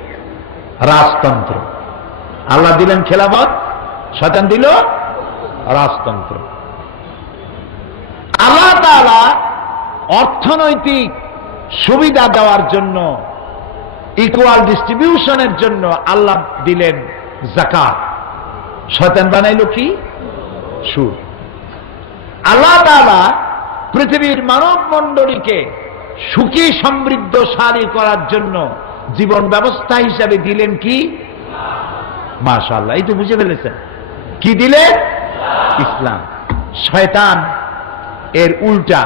রাজতন্ত্র। আল্লাহ দিলেন খেলাফত, শয়তান দিল রাজতন্ত্র। আল্লাহ তাআলা অর্থনৈতিক সুবিধা দেওয়ার জন্য, ইকুয়াল ডিস্ট্রিবিউশনের জন্য আল্লাহ দিলেন যাকাত। শয়তান বানাইল কি? সুদ। আল্লাহ তাআলা পৃথিবীর মানব মণ্ডলীকে সুখী সমৃদ্ধশালী করার জন্য জীবন ব্যবস্থা হিসাবে দিলেন কি? মাশাআল্লাহ, এই তো বুঝে ফেলেছেন। কি দিলেন? ইসলাম। শয়তান এর উল্টা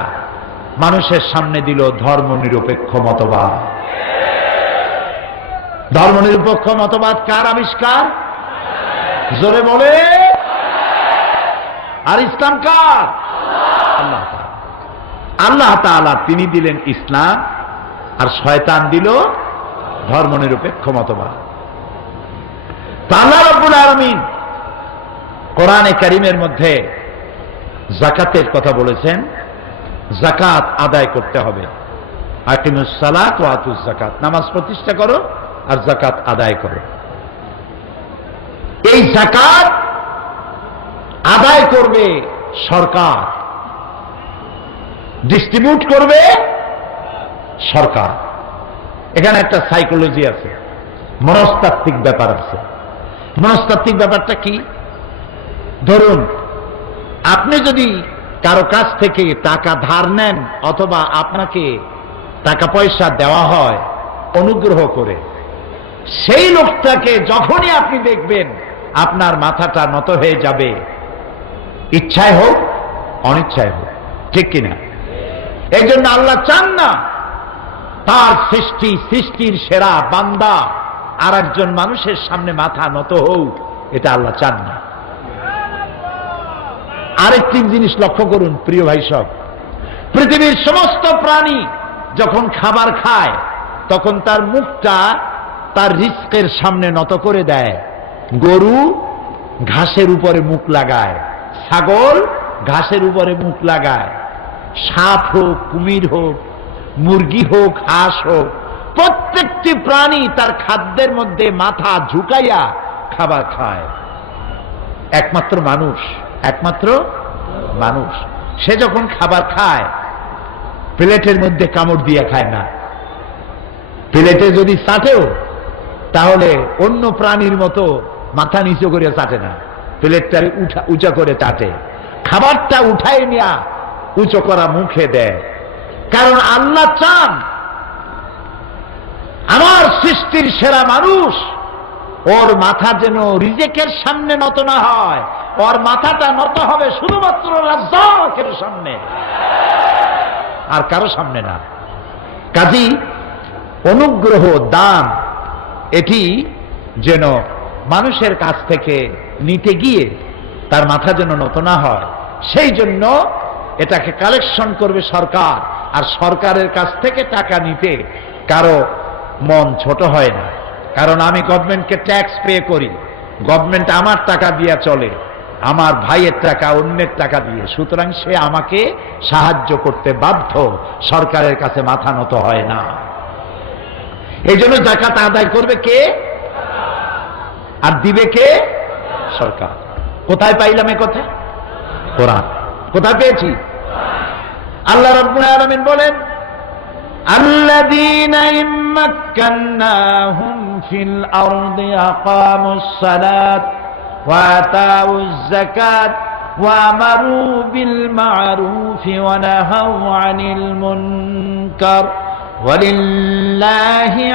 মানুষের সামনে দিল ধর্মনিরপেক্ষ মতবাদ। ধর্মনিরপেক্ষ মতবাদ কার আবিষ্কার? জোরে বলে। আর ইসলাম কার? আল্লাহ তাআলা। আল্লাহ তাআলা তিনি দিলেন ইসলাম, আর শয়তান দিল ধর্মনিরপেক্ষ মতবাদ। আল্লাহ রাব্বুল আলামিন কোরআনে কারীমের মধ্যে যাকাতের কথা বলেছেন। যাকাত আদায় করতে হবে। আকিমুস সালাত ওয়া আতুজ যাকাত, নামাজ প্রতিষ্ঠা করো আর যাকাত আদায় করো। এই যাকাত আদায় করবে সরকার, ডিস্ট্রিবিউট করবে সরকার। এখানে একটা সাইকোলজি আছে, মনস্তাত্ত্বিক ব্যাপার আছে। মনস্তাত্ত্বিক ব্যাপারটা কি? ধরুন আপনি যদি কারো কাছ থেকে টাকা ধার নেন অথবা আপনাকে টাকা পয়সা দেওয়া হয় অনুগ্রহ করে, সেই লোকটাকে যখনই আপনি দেখবেন আপনার মাথাটা নত হয়ে যাবে, ইচ্ছায় হোক অনিচ্ছায় হোক, ঠিক কিনা? এই জন্য আল্লাহ চান না তার সৃষ্টির সেরা বান্দা আর একজন মানুষের সামনে মাথা নত হোক, এটা আল্লাহ চান না। আরেকটি জিনিস লক্ষ্য করুন প্রিয় ভাই সব, পৃথিবীর সমস্ত প্রাণী যখন খাবার খায় তখন তার মুখটা তার রিস্কের সামনে নত করে দেয়। গরু ঘাসের উপরে মুখ লাগায়, ছাগল ঘাসের উপরে মুখ লাগায়, সাপ হোক, কুমির হোক, মুরগি হোক, হাঁস হোক, প্রত্যেকটি প্রাণী তার খাদ্যের মধ্যে মাথা ঝুঁকাইয়া খাবার খায়। একমাত্র মানুষ সে যখন খাবার খায় প্লেটের মধ্যে কামড় দিয়ে খায় না। প্লেটে যদি চাটেও তাহলে অন্য প্রাণীর মতো মাথা নিচু করে চাটে না, প্লেটটা উঁচা করে চাটে। খাবারটা উঠায় নিয়া উঁচু করা মুখে দেয়, কারণ আল্লাহ চান আমার সৃষ্টির সেরা মানুষ ওর মাথা যেন রিজেকের সামনে নত না হয়, ওর মাথাটা নত হবে শুধুমাত্র রাজ্জাকের সামনে, আর কারো সামনে না। কাজী অনুগ্রহ, দান এটি যেন মানুষের কাছ থেকে নিতে গিয়ে তার মাথা যেন নত না হয়, সেই জন্য এটাকে কালেকশন করবে সরকার। আর সরকারের কাছ থেকে টাকা নিতে কারো মন ছোট হয় না, কারণ আমি গভর্নমেন্টকে ট্যাক্স পে করি, গভর্নমেন্ট আমার টাকা দিয়ে চলে, আমার ভাইয়ের টাকা অন্যের টাকা দিয়ে, সুতরাং সে আমাকে সাহায্য করতে বাধ্য, সরকারের কাছে মাথা নত হয় না। এই জন্য যাকাত আদায় করবে কে আর দিবে কে? সরকার। কোথায় পাইলাম এ কথা? কোরআন। কোথায় পেয়েছি? আল্লাহ রাব্বুল আলামিন বলেন, আল্লাযীনা ইম্মাক্কান্নাহুম ফিল আরদি আকামুস সালাত ওয়া আতাউয যাকাত ওয়া আমারু বিল মা'রুফি ওয়া নাহাউ আনিল মুনকার ওয়ালিল্লাহি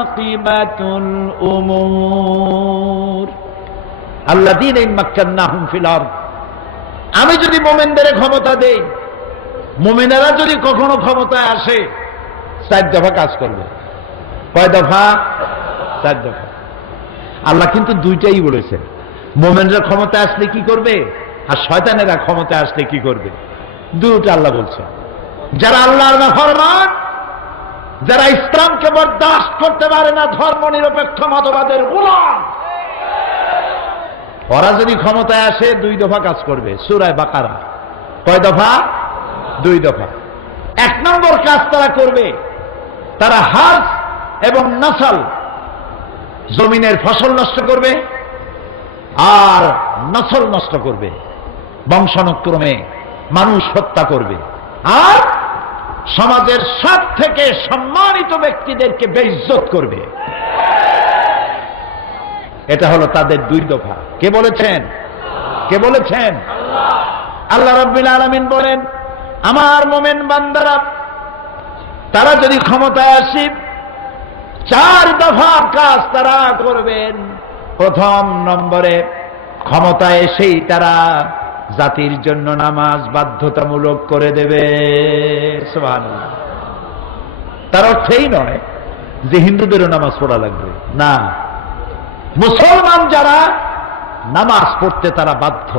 আকিবাতুল উমুর। আল্লাযীনা ইম্মাক্কান্নাহুম ফিল আরদ, আমি যদি মুমিনদের ক্ষমতা দেই, মুমিনেরা যদি কখনো ক্ষমতায় আসে 4 দফা কাজ করবে। কয় দফা? 4 দফা। আল্লাহ কিন্তু দুইটাই বলেছেন, মুমিনরা ক্ষমতায় আসলে কি করবে আর শয়তানেরা ক্ষমতায় আসলে কি করবে, দুটো আল্লাহ বলছেন। যারা আল্লাহর নাফরমান, যারা ইসলামকে বরদাস্ত করতে পারে না, ধর্ম নিরপেক্ষ মতবাদের গোলাম, ওরা যদি ক্ষমতায় আসে 2 দফা কাজ করবে। সূরা বাকারা। কয় দফা? 2 দফা। 1 নম্বর কাজ তারা করবে, তারা হাজ এবং নসল, জমিনের ফসল নষ্ট করবে আর নসল নষ্ট করবে, বংশানুক্রমে মানুষ হত্যা করবে, আর সমাজের সব থেকে সম্মানিত ব্যক্তিদেরকে বেইজ্জত করবে। এটা হলো তাদের 2 দফা। কে বলেছেন? কে বলেছেন? আল্লাহ রাব্বুল আলামিন বলেন, আমার মুমিন বান্দারা তারা যদি ক্ষমতায় আসে 4 দফা কাজ তারা করবেন। প্রথম নম্বরে, ক্ষমতায় এসেই তারা জাতির জন্য নামাজ বাধ্যতামূলক করে দেবে। সুবহানাল্লাহ। তার অর্থ এই নয় যে হিন্দুদেরও নামাজ পড়া লাগবে, না, মুসলমান যারা নামাজ পড়তে তারা বাধ্য,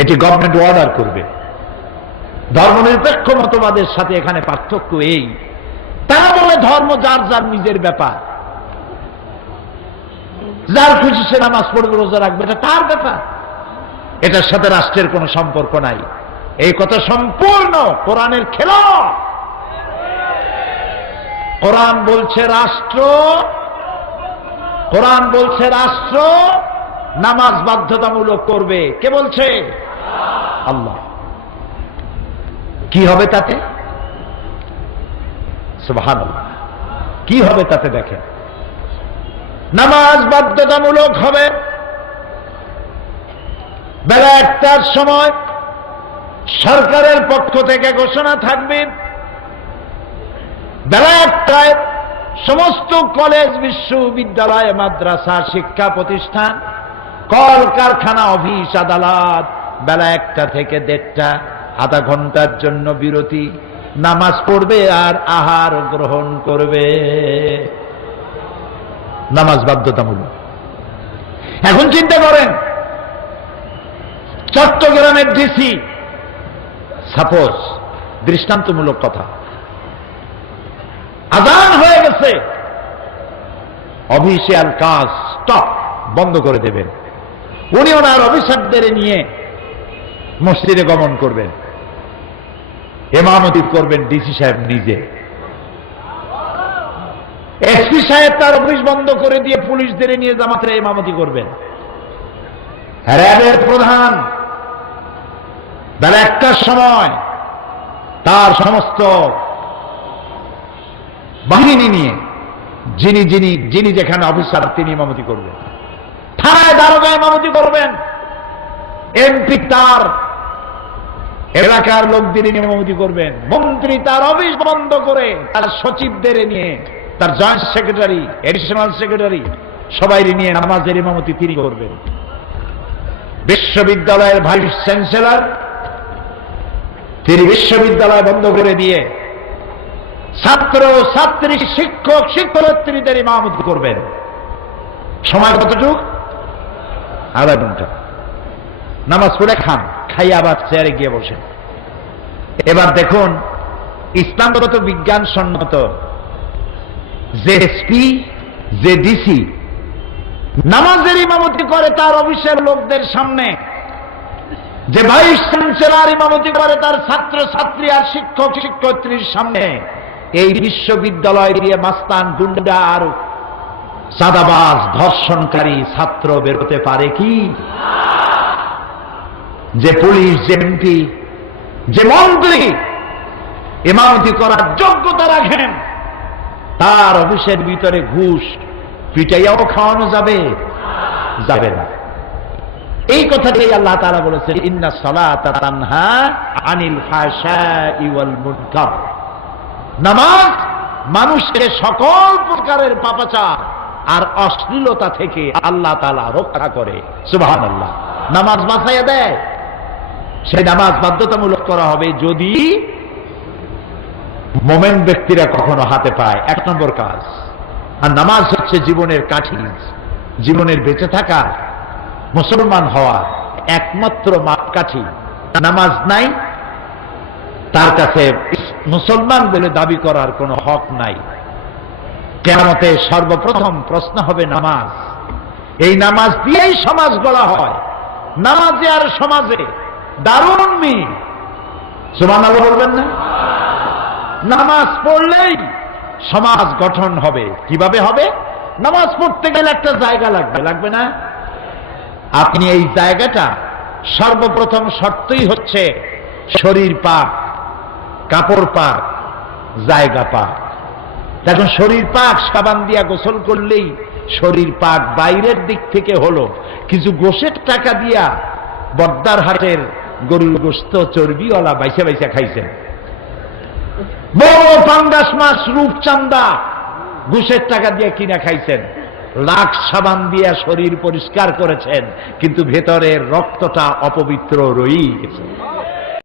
এটি গভর্নমেন্ট অর্ডার করবে। ধর্মনিরপেক্ষ মতবাদের সাথে এখানে পার্থক্য এই, তারা বলে ধর্ম যার যার নিজের ব্যাপার, যার খুশি সে নামাজ পড়বে, রোজা রাখবে, এটা তার ব্যাপার, এটার সাথে রাষ্ট্রের কোনো সম্পর্ক নাই। এই কথা সম্পূর্ণ কোরআনের খেলাফ। কোরআন বলছে রাষ্ট্র নামাজ বাধ্যতামূলক করবে। কে বলছে? আল্লাহ। কি হবে তাতে? সুবহানাল্লাহ। কি হবে তাতে দেখেন, নামাজ বাধ্যতামূলক হবে। বেলা 1টার সময় সরকারের পক্ষ থেকে ঘোষণা থাকবে, বেলা 1টায় সমস্ত কলেজ, বিশ্ববিদ্যালয়, মাদ্রাসা, শিক্ষা প্রতিষ্ঠান, কল কারখানা, অফিস, আদালত বেলা 1টা থেকে 1:30 আধা ঘন্টার জন্য বিরতি, নামাজ পড়বে আর আহার গ্রহণ করবে। নামাজ বাধ্যতামূলক। এখন চিন্তা করেন, চট্টগ্রামের ডিসি, সাপোজ দৃষ্টান্তমূলক কথা, আজান হয়ে গেছে, অফিসিয়াল কাজ স্টপ, বন্ধ করে দেবেন। উনি ওনার অফিসারদের নিয়ে মসজিদে গমন করবেন, ইমামতি করবেন ডিসি সাহেব নিজে। এসপি সাহেব তার অফিস বন্ধ করে দিয়ে পুলিশদের নিয়ে জামাতে ইমামতি করবেন। র্যাবের প্রধান বেলা 1টার সময় তার সমস্ত বাহিনী নিয়ে যিনি যিনি যিনি যেখানে অফিসার তিনি ইমামতি করবেন। থানায় দারোগা ইমামতি করবেন, এমপি তার এলাকার লোকদের নিয়ে ইমামতি করবেন, মন্ত্রী তার অফিস বন্ধ করে তার সচিবদের নিয়ে, তার জয়েন্ট সেক্রেটারি, এডিশনাল সেক্রেটারি সবাই নিয়ে নামাজের ইমামতি তিনি করবেন। বিশ্ববিদ্যালয়ের ভাইস চ্যান্সেলর তিনি বিশ্ববিদ্যালয় বন্ধ করে দিয়ে ছাত্র ছাত্রী শিক্ষক শিক্ষার্থীদের ইমামতি করবেন। সময় কতটুকু? আধা ঘন্টা। নামাজ পড়ে খান, খাইয়ে আবার চেয়ারে গিয়ে বসেন। এবার দেখুন, ইসলামগত বিজ্ঞান সম্মত যে এসপি যে ডিসি নামাজের ইমামতি করে তার অফিসের লোকদের সামনে, যে ভাইস চ্যান্সেলর ইমামতি করে তার ছাত্র ছাত্রী আর শিক্ষক শিক্ষার্থীর সামনে, এই বিশ্ববিদ্যালয় দিয়ে মাস্তান গুন্ডা আর চাঁদাবাজ ধর্ষণকারী ছাত্র বেরোতে পারে কি? যে পুলিশ, যে এমপি, যে মন্ত্রী ইমামতি করার যোগ্যতা রাখেন, তার অফিসের ভিতরে ঘুষ পিটাইয়াও খাওয়ানো যাবে? যাবে না। এই কথাটাই আল্লাহ তাআলা বলেছেন, ইন্নাস সালাতা তানহা আনিল ফাহশাই ওয়াল মুনকার। নামাজ মানুষকে সকল প্রকারের পাপাচার আর অশ্লীলতা থেকে আল্লাহ তাআলা রক্ষা করে। সুবহানাল্লাহ। নামাজ বাঁচাইয়া দেয়। সেই নামাজ বাধ্যতামূলক করা হবে যদি মোমেন্ট ব্যক্তিরা কখনো হাতে পায়, 1 নম্বর কাজ। আর নামাজ হচ্ছে জীবনের কাঠি, জীবনের বেঁচে থাকা, মুসলমান হওয়া একমাত্র মাপকাঠি। নামাজ নাই, তার কাছে মুসলমান বলে দাবি করার কোনো হক নাই। কিয়ামতে সর্বপ্রথম প্রশ্ন হবে নামাজ। এই নামাজ দিয়েই সমাজ গড়া হয়। নামাজে আর সমাজে দারুণ মিল। সুবহানাল্লাহ বলবেন না? নামাজ পড়লেই সমাজ গঠন হবে। কিভাবে হবে? নামাজ পড়তে গেলে একটা জায়গা লাগবে, লাগবে না? আপনি এই জায়গাটা সর্বপ্রথম শর্তই হচ্ছে শরীর পাক, কাপড় পাক, জায়গা পাক। এখন শরীর পাক, সাবান দিয়া গোসল করলেই শরীর পাক বাইরের দিক থেকে হলো। কিছু গোশের টাকা দিয়া বদ্দার হাটের গরুর গোশত চর্বিওয়ালা বাইসা বাইসা খাইছেন, বড় পাঙ্গাস মাছ রূপচান্দা ঘুষের টাকা দিয়ে কিনা খাইছেন, লাখ সাবান দিয়া শরীর পরিষ্কার করেছেন, কিন্তু ভেতরের রক্তটা অপবিত্র রয়েই গেছে।